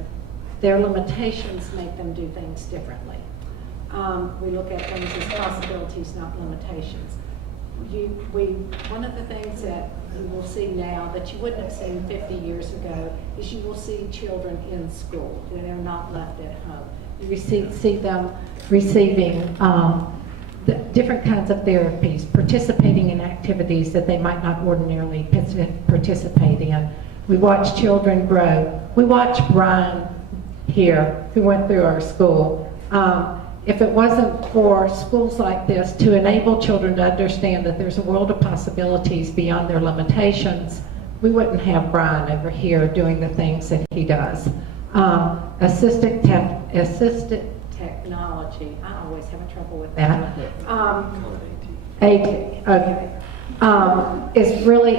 Their limitations make them do things differently. We look at things as possibilities, not limitations. One of the things that you will see now that you wouldn't have seen 50 years ago is you will see children in school. They're not left at home. You see them receiving different kinds of therapies, participating in activities that they might not ordinarily participate in. We watch children grow. We watch Brian here, who went through our school. If it wasn't for schools like this to enable children to understand that there's a world of possibilities beyond their limitations, we wouldn't have Brian over here doing the things that he does. Assistive technology, I always have trouble with that. Is really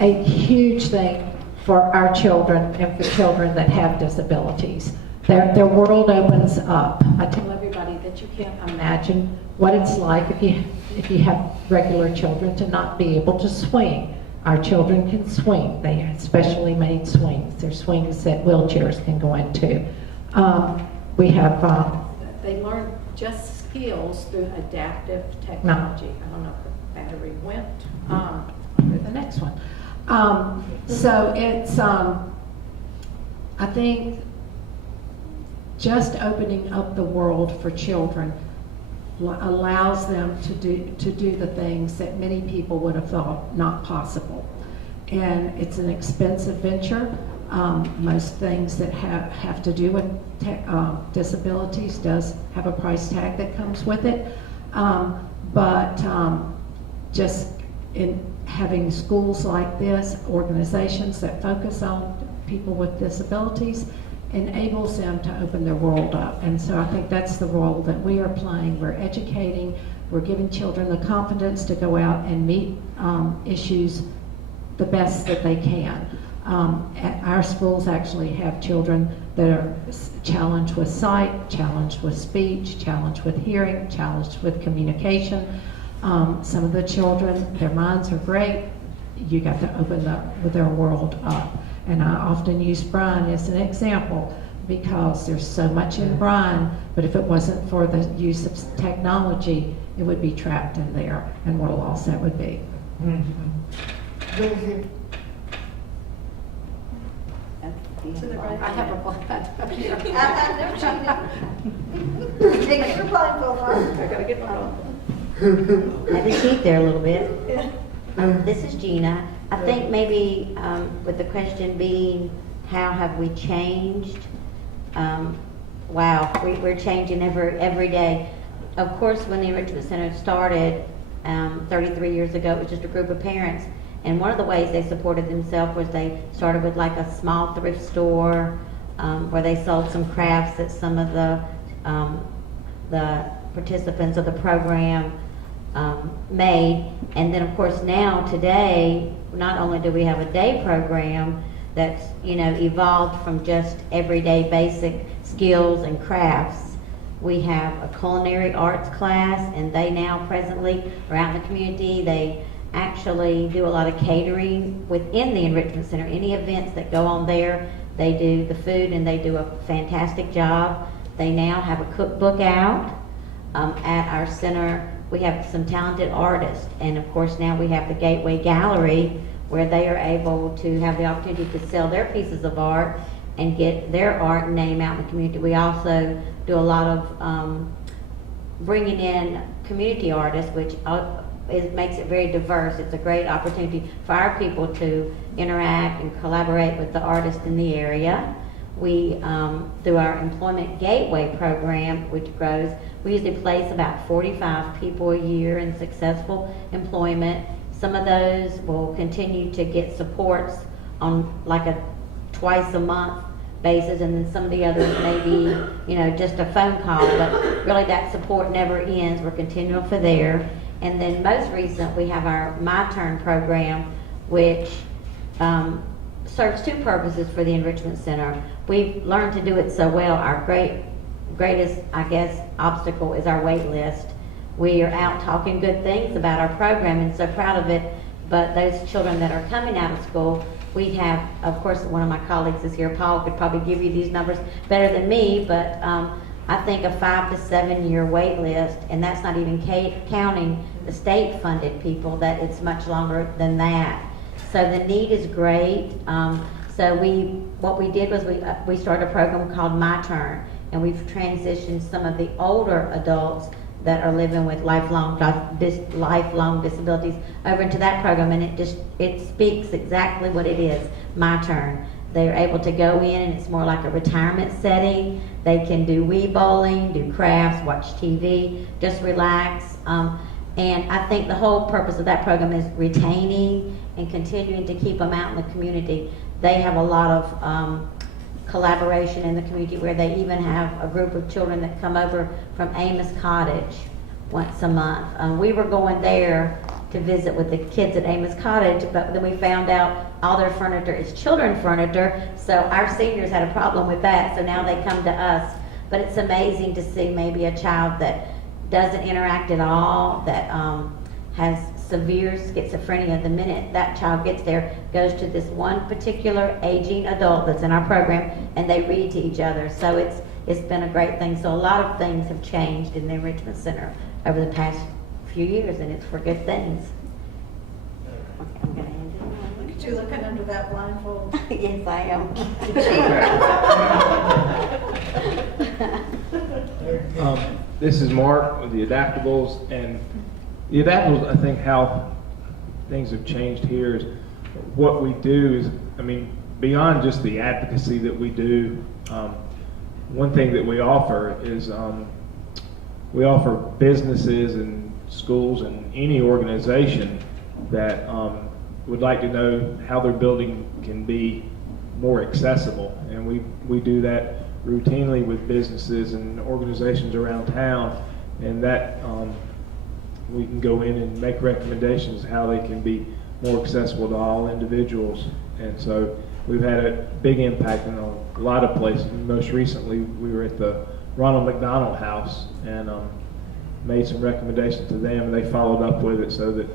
a huge thing for our children and for children that have disabilities. Their world opens up. I tell everybody that you can't imagine what it's like if you have regular children to not be able to swing. Our children can swing. They have specially made swings. They're swings that wheelchairs can go into. We have they learn just skills through adaptive technology. I don't know if the battery went. The next one. So it's I think just opening up the world for children allows them to do the things that many people would have thought not possible. And it's an expensive venture. Most things that have to do with disabilities does have a price tag that comes with it. But just in having schools like this, organizations that focus on people with disabilities, enables them to open their world up. And so I think that's the role that we are playing. We're educating, we're giving children the confidence to go out and meet issues the best that they can. Our schools actually have children that are challenged with sight, challenged with speech, challenged with hearing, challenged with communication. Some of the children, their minds are great. You got to open their world up. And I often use Brian as an example because there's so much in Brian, but if it wasn't for the use of technology, it would be trapped in there, and what a loss that would be. Thank you. To the right. I have a blind here. I know she Take your blindfold off. I gotta get my own. Have your seat there a little bit. This is Gina. I think maybe with the question being, how have we changed? Wow, we're changing every day. Of course, when the Enrichment Center started 33 years ago, it was just a group of parents. And one of the ways they supported themselves was they started with like a small thrift store where they sold some crafts that some of the participants of the program made. And then of course now today, not only do we have a day program that's evolved from just everyday basic skills and crafts, we have a culinary arts class, and they now presently are out in the community. They actually do a lot of catering within the Enrichment Center. Any events that go on there, they do the food, and they do a fantastic job. They now have a cookbook out. At our center, we have some talented artists, and of course now we have the Gateway Gallery, where they are able to have the opportunity to sell their pieces of art and get their art and name out in the community. We also do a lot of bringing in community artists, which makes it very diverse. It's a great opportunity for our people to interact and collaborate with the artists in the area. We, through our Employment Gateway program, which grows, we usually place about 45 people a year in successful employment. Some of those will continue to get supports on like a twice a month basis, and then some of the others maybe, just a phone call, but really that support never ends. We're continuing for there. And then most recent, we have our My Turn program, which serves two purposes for the Enrichment Center. We've learned to do it so well. Our greatest, I guess, obstacle is our wait list. We are out talking good things about our program and so proud of it, but those children that are coming out of school, we have, of course, one of my colleagues is here, Paul could probably give you these numbers better than me, but I think a 5 to 7 year wait list, and that's not even counting the state funded people, that it's much longer than that. So the need is great. So what we did was we started a program called My Turn, and we've transitioned some of the older adults that are living with lifelong disabilities over into that program, and it speaks exactly what it is, My Turn. They're able to go in, and it's more like a retirement setting. They can do Wii bowling, do crafts, watch TV, just relax. And I think the whole purpose of that program is retaining and continuing to keep them out in the community. They have a lot of collaboration in the community, where they even have a group of children that come over from Amos Cottage once a month. We were going there to visit with the kids at Amos Cottage, but then we found out all their furniture is children furniture, so our seniors had a problem with that, so now they come to us. But it's amazing to see maybe a child that doesn't interact at all, that has severe schizophrenia. The minute that child gets there, goes to this one particular aging adult that's in our program, and they read to each other. So it's been a great thing. So a lot of things have changed in the Enrichment Center over the past few years, and it's for good things. Okay, I'm gonna hand it Look at you looking under that blindfold. on. Yes, I am. This is Mark with the Adaptables, and the Adaptables, I think how things have changed here is what we do is, beyond just the advocacy that we do, one thing that we offer is we offer businesses and schools and any organization that would like to know how their building can be more accessible, and we do that routinely with businesses and organizations around town, and that we can go in and make recommendations how they can be more accessible to all individuals. And so we've had a big impact in a lot of places. Most recently, we were at the Ronald McDonald House and made some recommendations to them, and they followed up with it so that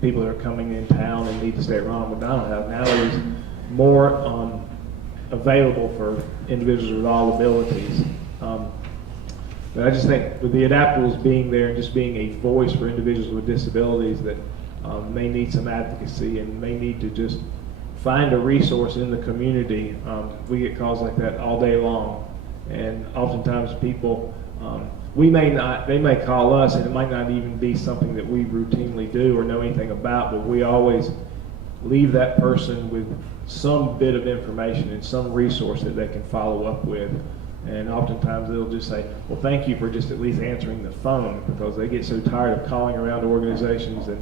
people that are coming in town and need to stay at Ronald McDonald House, now there's more available for individuals with all abilities. But I just think with the Adaptables being there and just being a voice for individuals with disabilities that may need some advocacy and may need to just find a resource in the community. We get calls like that all day long, and oftentimes people, they may call us, and it might not even be something that we routinely do or know anything about, but we always leave that person with some bit of information and some resource that they can follow up with. And oftentimes they'll just say, well, thank you for just at least answering the phone, because they get so tired of calling around to organizations and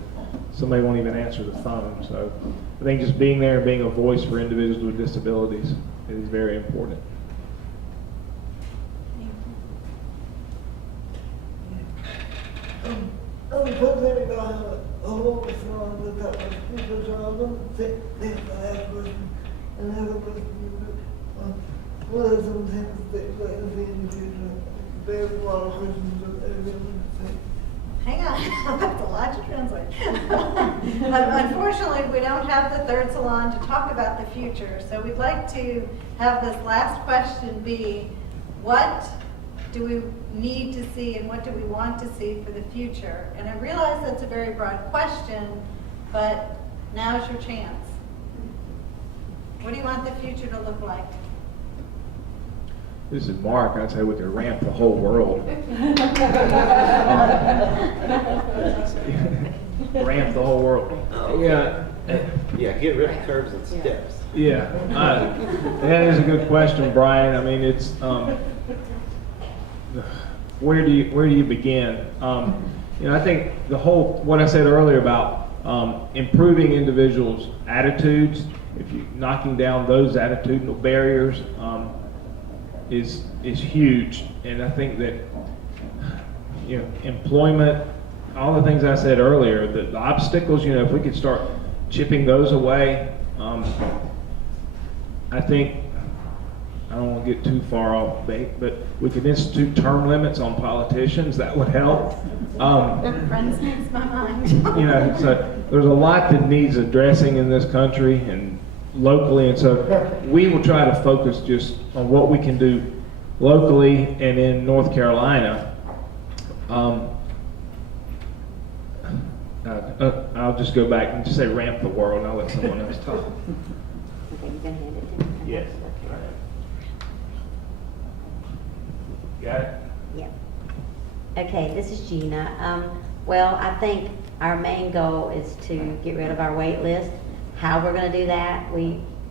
somebody won't even answer the phone. So I think just being there and being a voice for individuals with disabilities is very important. Unfortunately, I have a whole salon that was people, so I don't think this person and have a person. What are some things that were in the future? There are a lot of questions that everyone would say. Hang on, that's a lot to translate. Unfortunately, we don't have the third salon to talk about the future, so we'd like to have this last question be, what do we need to see and what do we want to see for the future? And I realize that's a very broad question, but now's your chance. What do you want the future to look like? This is Mark. I'd say we could ramp the whole world. Ramp the whole world. Yeah. Yeah, get rid of curves and steps. Yeah. That is a good question, Brian. I mean, it's where do you begin? I think the whole what I said earlier about improving individuals' attitudes, if you knocking down those attitudinal barriers, is huge. And I think that employment, all the things I said earlier, the obstacles, if we could start chipping those away, I think, I don't want to get too far off base, but we could institute term limits on politicians. That would help. Friends speaks my mind. So there's a lot that needs addressing in this country and locally, and so we will try to focus just on what we can do locally and in North Carolina. I'll just go back and just say ramp the world, and I'll let someone else talk. Okay, you can hand it to me. Yes. Got it? Yep. Okay, this is Gina. Well, I think our main goal is to get rid of our wait list. How we're going to do that,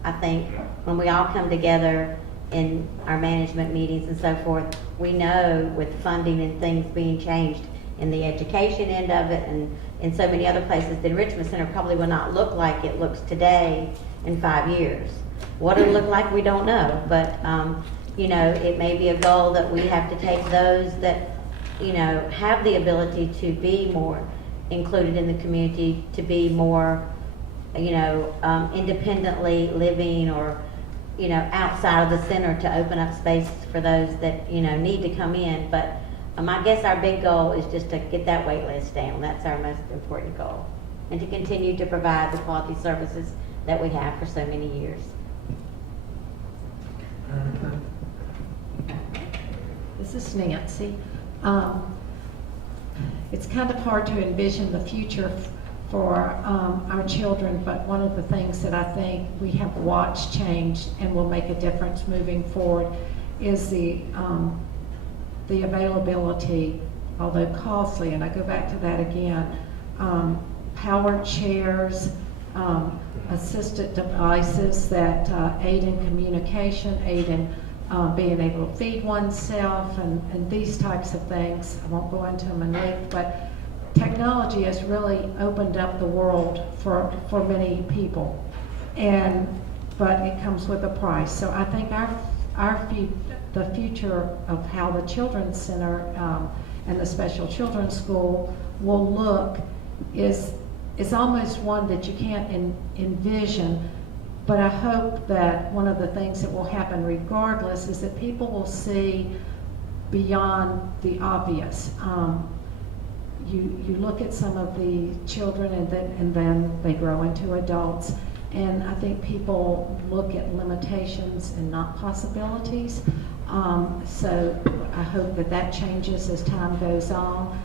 I think when we all come together in our management meetings and so forth, we know with funding and things being changed in the education end of it and in so many other places, the Enrichment Center probably will not look like it looks today in 5 years. What it'll look like, we don't know, but it may be a goal that we have to take those that, have the ability to be more included in the community, to be more, independently living or, outside of the center, to open up spaces for those that, need to come in. But I guess our big goal is just to get that wait list down. That's our most important goal. And to continue to provide the quality services that we have for so many years. This is Nancy. It's kind of hard to envision the future for our children, but one of the things that I think we have watched change and will make a difference moving forward is the availability, although costly, and I go back to that again, powered chairs, assisted devices that aid in communication, aid in being able to feed oneself, and these types of things. I won't go into them in length, but technology has really opened up the world for many people, but it comes with a price. So I think the future of how the Children's Center and the Special Children's School will look is almost one that you can't envision. But I hope that one of the things that will happen regardless is that people will see beyond the obvious. You look at some of the children and then they grow into adults. And I think people look at limitations and not possibilities. So I hope that changes as time goes on.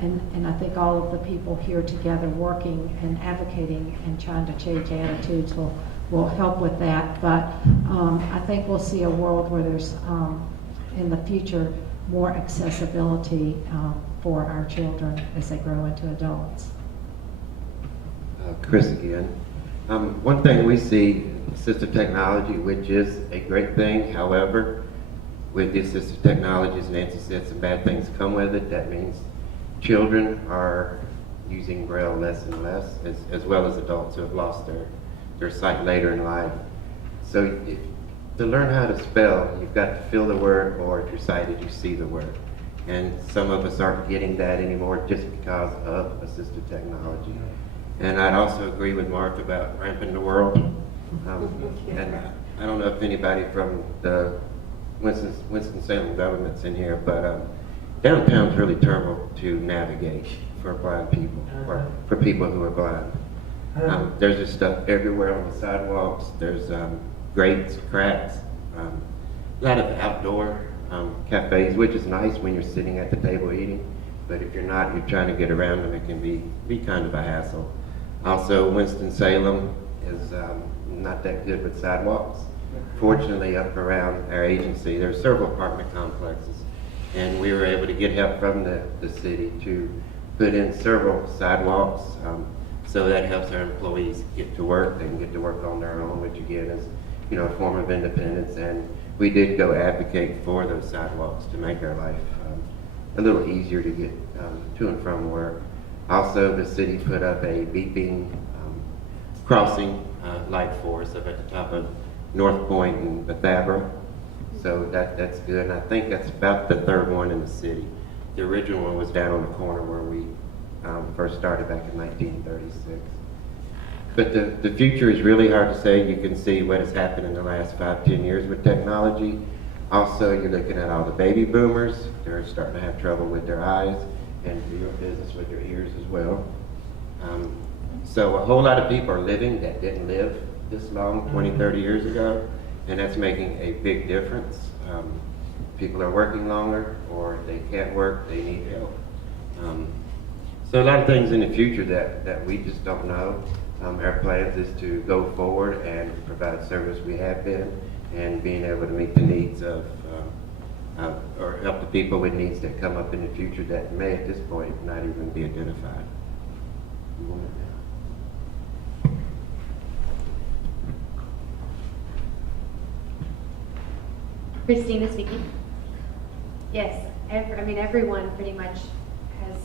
And I think all of the people here together working and advocating and trying to change attitudes will help with that. But I think we'll see a world where there's, in the future, more accessibility for our children as they grow into adults. Chris again. One thing we see, assistive technology, which is a great thing. However, with the assistive technologies, Nancy said some bad things come with it. That means children are using Braille less and less, as well as adults who have lost their sight later in life. So to learn how to spell, you've got to feel the word, or if you're sighted, you see the word. And some of us aren't getting that anymore just because of assistive technology. And I'd also agree with Mark about ramping the world. And I don't know if anybody from the Winston-Salem government's in here, but downtown's really terrible to navigate for blind people, or for people who are blind. There's just stuff everywhere on the sidewalks. There's grates, cracks, a lot of outdoor cafes, which is nice when you're sitting at the table eating, but if you're not, you're trying to get around them, it can be kind of a hassle. Also, Winston-Salem is not that good with sidewalks. Fortunately, up around our agency, there are several apartment complexes, and we were able to get help from the city to put in several sidewalks, so that helps our employees get to work. They can get to work on their own, which again is, a form of independence, and we did go advocate for those sidewalks to make our life a little easier to get to and from work. Also, the city put up a beeping crossing light for us up at the top of North Point and Bethabara. So that's good, and I think that's about the third one in the city. The original one was down on the corner where we first started back in 1936. But the future is really hard to say. You can see what has happened in the last 5-10 years with technology. Also, you're looking at all the baby boomers. They're starting to have trouble with their eyes and doing business with their ears as well. So a whole lot of people are living that didn't live this long 20, 30 years ago, and that's making a big difference. People are working longer, or if they can't work, they need help. So a lot of things in the future that we just don't know. Our plans is to go forward and provide service we have been, and being able to meet the needs of, or help the people with needs that come up in the future that may at this point not even be identified. Christina speaking. Yes, everyone pretty much has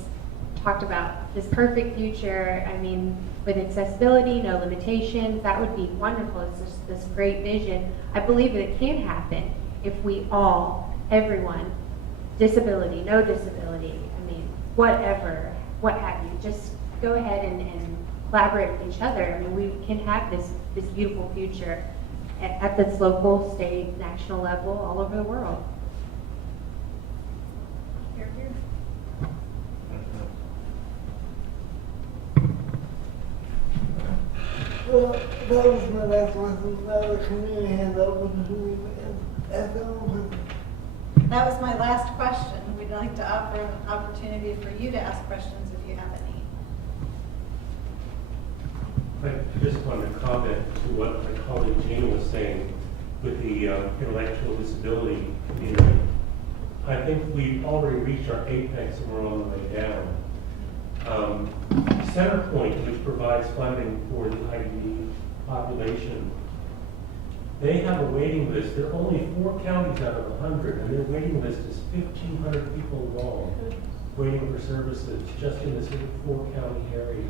talked about this perfect future. With accessibility, no limitations, that would be wonderful. It's just this great vision. I believe that it can happen if we all, everyone, disability, no disability, whatever, what have you, just go ahead and collaborate with each other. We can have this beautiful future at this local, state, national level, all over the world. Well, that was my last one. Now the community has opened to me as open. That was my last question. We'd like to offer an opportunity for you to ask questions if you have any. I just wanted to comment to what my colleague Gina was saying with the intellectual disability community. I think we've already reached our apex and we're on the way down. Centerpoint, which provides funding for the IDD population, they have a waiting list. There are only 4 counties out of 100, and their waiting list is 1,500 people long, waiting for services just in this 4-county area.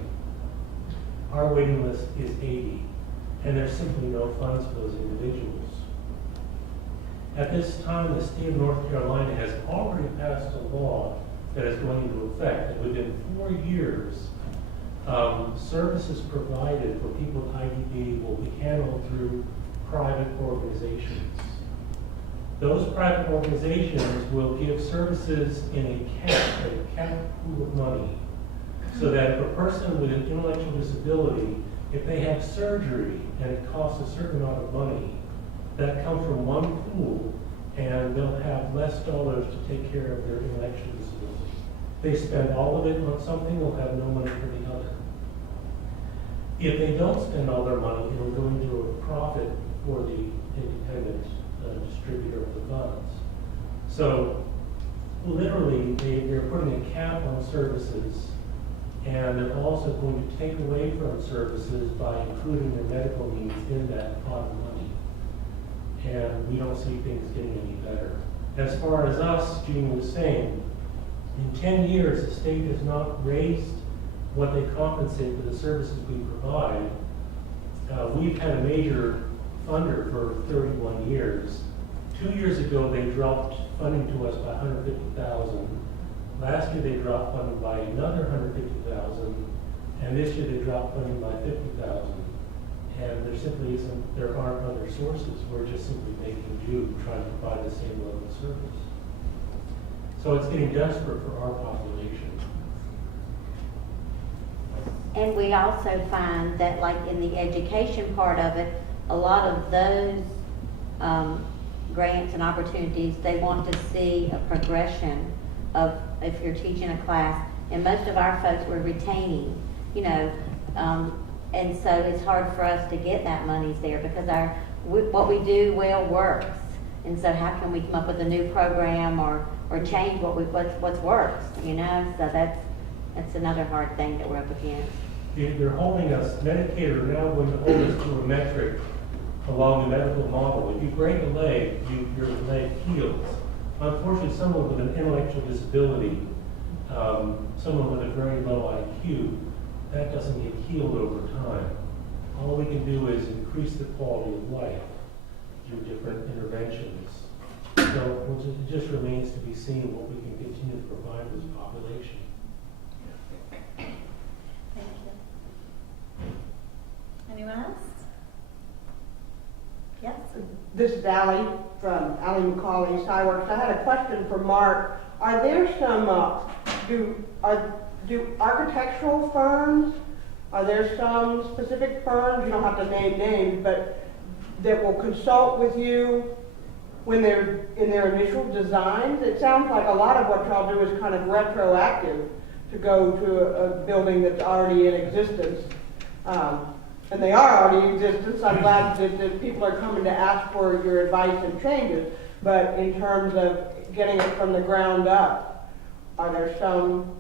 Our waiting list is 80, and there's simply no funds for those individuals. At this time, the state of North Carolina has already passed a law that is going into effect, that within 4 years, services provided for people with IDD will be handled through private organizations. Those private organizations will give services in a capped pool of money, so that if a person with an intellectual disability, if they have surgery and it costs a certain amount of money, that comes from one pool, and they'll have less dollars to take care of their intellectual disability. They spend all of it on something, they'll have no money for the other. If they don't spend all their money, it'll go into a profit for the independent distributor of the funds. So literally, they're putting a cap on services, and they're also going to take away from services by including their medical needs in that pot of money. And we don't see things getting any better. As far as us, Gene was saying, in 10 years, the state has not raised what they compensate for the services we provide. We've had a major funder for 31 years. 2 years ago, they dropped funding to us by $150,000. Last year, they dropped funding by another $150,000, and this year they dropped funding by $50,000. And there simply isn't, there aren't other sources. We're just simply making do, trying to provide the same level of service. So it's getting desperate for our population. And we also find that, like in the education part of it, a lot of those grants and opportunities, they want to see a progression of, if you're teaching a class, and most of our folks were retaining, and so it's hard for us to get that monies there because what we do well works. And so how can we come up with a new program or change what's works, So that's another hard thing that we're up against. They're holding us, Medicaid are now going to hold us to a metric along the medical model. If you break a leg, your leg heals. Unfortunately, someone with an intellectual disability, someone with a very low IQ, that doesn't get healed over time. All we can do is increase the quality of life through different interventions. So it just remains to be seen what we can continue to provide this population. Thank you. Anyone else? Yes? This is Allie from Allie McCauley Skyworks. I had a question for Mark. Are there some, do architectural firms, are there some specific firms, you don't have to name names, but that will consult with you when they're in their initial designs? It sounds like a lot of what y'all do is kind of retroactive to go to a building that's already in existence. And they are already in existence. I'm glad that people are coming to ask for your advice and changes. But in terms of getting it from the ground up, are there some,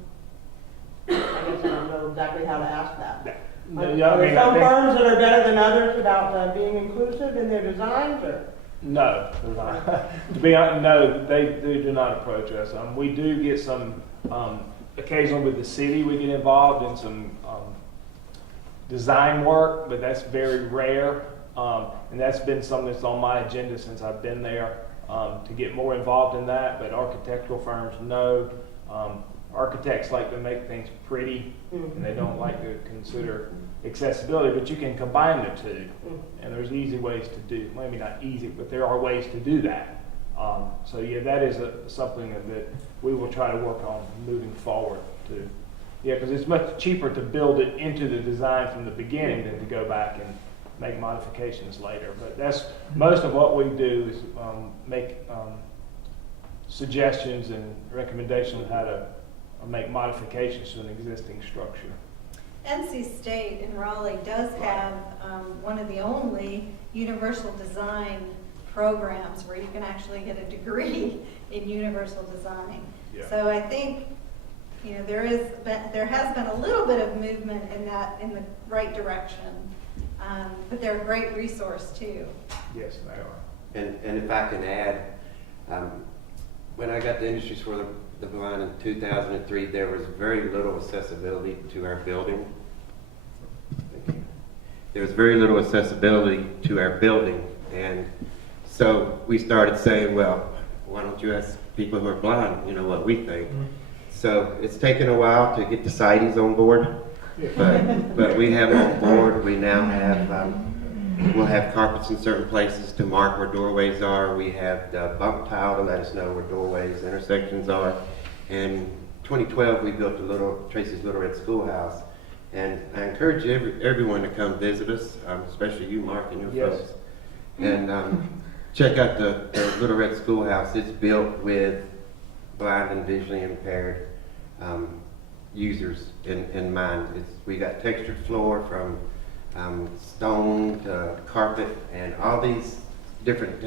I guess I don't know exactly how to ask that. Are there some firms that are better than others about being inclusive in their designs? Or? No, they're not. To be honest, no, they do not approach us. We do get some, occasionally with the city, we get involved in some design work, but that's very rare. And that's been something that's on my agenda since I've been there, to get more involved in that. But architectural firms, no. Architects like to make things pretty, and they don't like to consider accessibility, but you can combine the two, and there's easy ways to do, maybe not easy, but there are ways to do that. So yeah, that is something that we will try to work on moving forward too. Yeah, because it's much cheaper to build it into the design from the beginning than to go back and make modifications later. But that's most of what we do is make suggestions and recommendations on how to make modifications to an existing structure. NC State in Raleigh does have one of the only universal design programs where you can actually get a degree in universal design. Yeah. So I think there has been a little bit of movement in the right direction, but they're a great resource too. Yes, they are. And if I can add, when I got to Industries for the Blind in 2003, there was very little accessibility to our building. There was very little accessibility to our building, and so we started saying, well, why don't you ask people who are blind, what we think. So it's taken a while to get the CITES on board, but we have them on board. We now have, we'll have carpets in certain places to mark where doorways are. We have the bump tile to let us know where doorways, intersections are. In 2012, we built Tracy's Little Red Schoolhouse. And I encourage everyone to come visit us, especially you, Mark, and your folks. And check out the Little Red Schoolhouse. It's built with blind and visually impaired users in mind. We got textured floor from stone to carpet, and all these different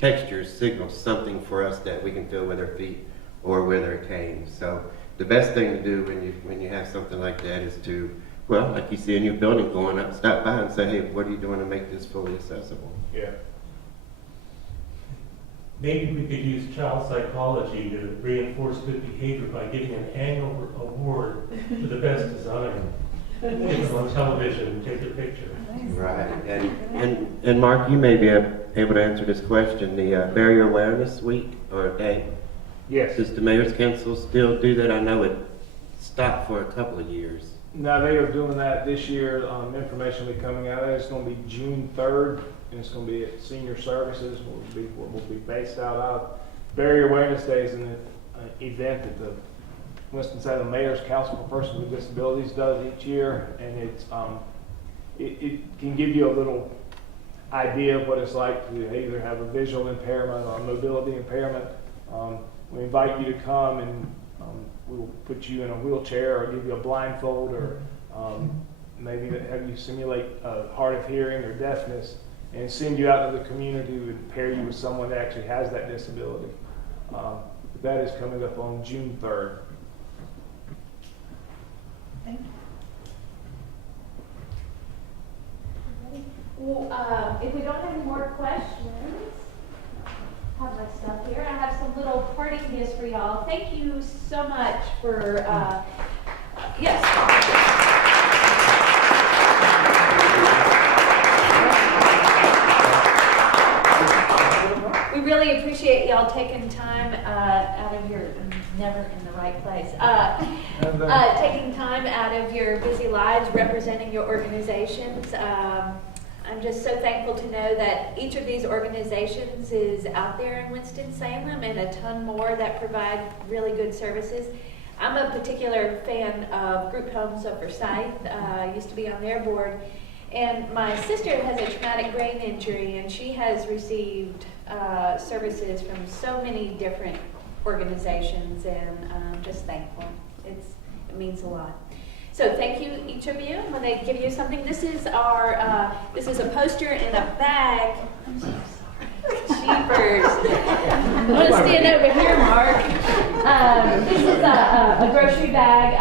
textures signal something for us that we can feel with our feet or with our canes. So the best thing to do when you have something like that is to, well, like you see a new building going up, stop by and say, hey, what are you doing to make this fully accessible? Yeah. Maybe we could use child psychology to reinforce good behavior by giving an annual award for the best design. Get them on television and take their picture. Right. And Mark, you may be able to answer this question. The Barrier Awareness Week or Day. Yes. Does the Mayor's Council still do that? I know it stopped for a couple of years. No, they are doing that this year. Information will be coming out. It's going to be June 3rd, and it's going to be at Senior Services, where we'll be based out of. Barrier Awareness Day is an event that the Winston-Salem Mayor's Council for Persons with Disabilities does each year, and it can give you a little idea of what it's like to either have a visual impairment or a mobility impairment. We invite you to come, and we'll put you in a wheelchair or give you a blindfold, or maybe have you simulate hard of hearing or deafness, and send you out to the community and pair you with someone that actually has that disability. That is coming up on June 3rd. Thank you. Well, if we don't have any more questions, I have my stuff here. I have some little party gifts for y'all. Thank you so much for, yes. We really appreciate y'all taking time out of your, I'm never in the right place, taking time out of your busy lives representing your organizations. I'm just so thankful to know that each of these organizations is out there in Winston-Salem, and a ton more that provide really good services. I'm a particular fan of Group Homes of Forsyth. Used to be on their board. And my sister has a traumatic brain injury, and she has received services from so many different organizations, and I'm just thankful. It means a lot. So thank you, each of you. When they give you something, this is our, this is a poster and a bag. I'm so sorry. Jeepers. I'm going to stand over here, Mark. This is a grocery bag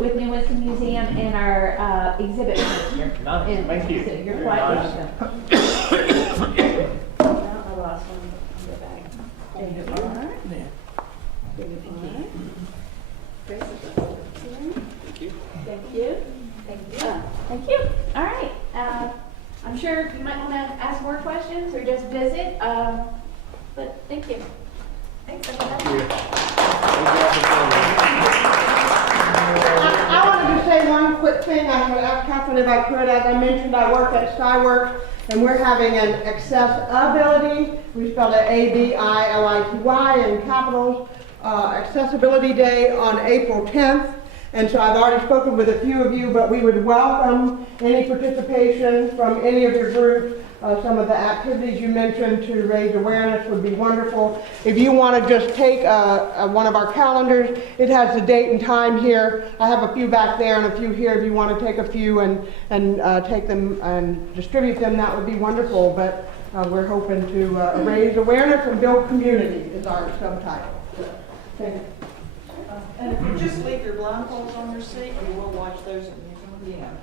with New Winston Museum and our exhibit poster. Nice. Thank you. So you're quite welcome. I lost one in the bag. There you are. Thank you. Thank you. Thank you. All right. I'm sure you might want to ask more questions or just visit, but thank you. Thanks, everybody. I wanted to say one quick thing. I would ask Catherine if I could. As I mentioned, I work at Skyworks, and we're having an accessibility, we spelled it ABILITY in capitals, Accessibility Day on April 10th. And so I've already spoken with a few of you, but we would welcome any participation from any of your groups. Some of the activities you mentioned to raise awareness would be wonderful. If you want to just take one of our calendars, it has the date and time here. I have a few back there and a few here. If you want to take a few and take them and distribute them, that would be wonderful. But we're hoping to raise awareness and build community is our subtitle. Thank you. And if you just leave your blindfolds on your seat, you will watch those at the end.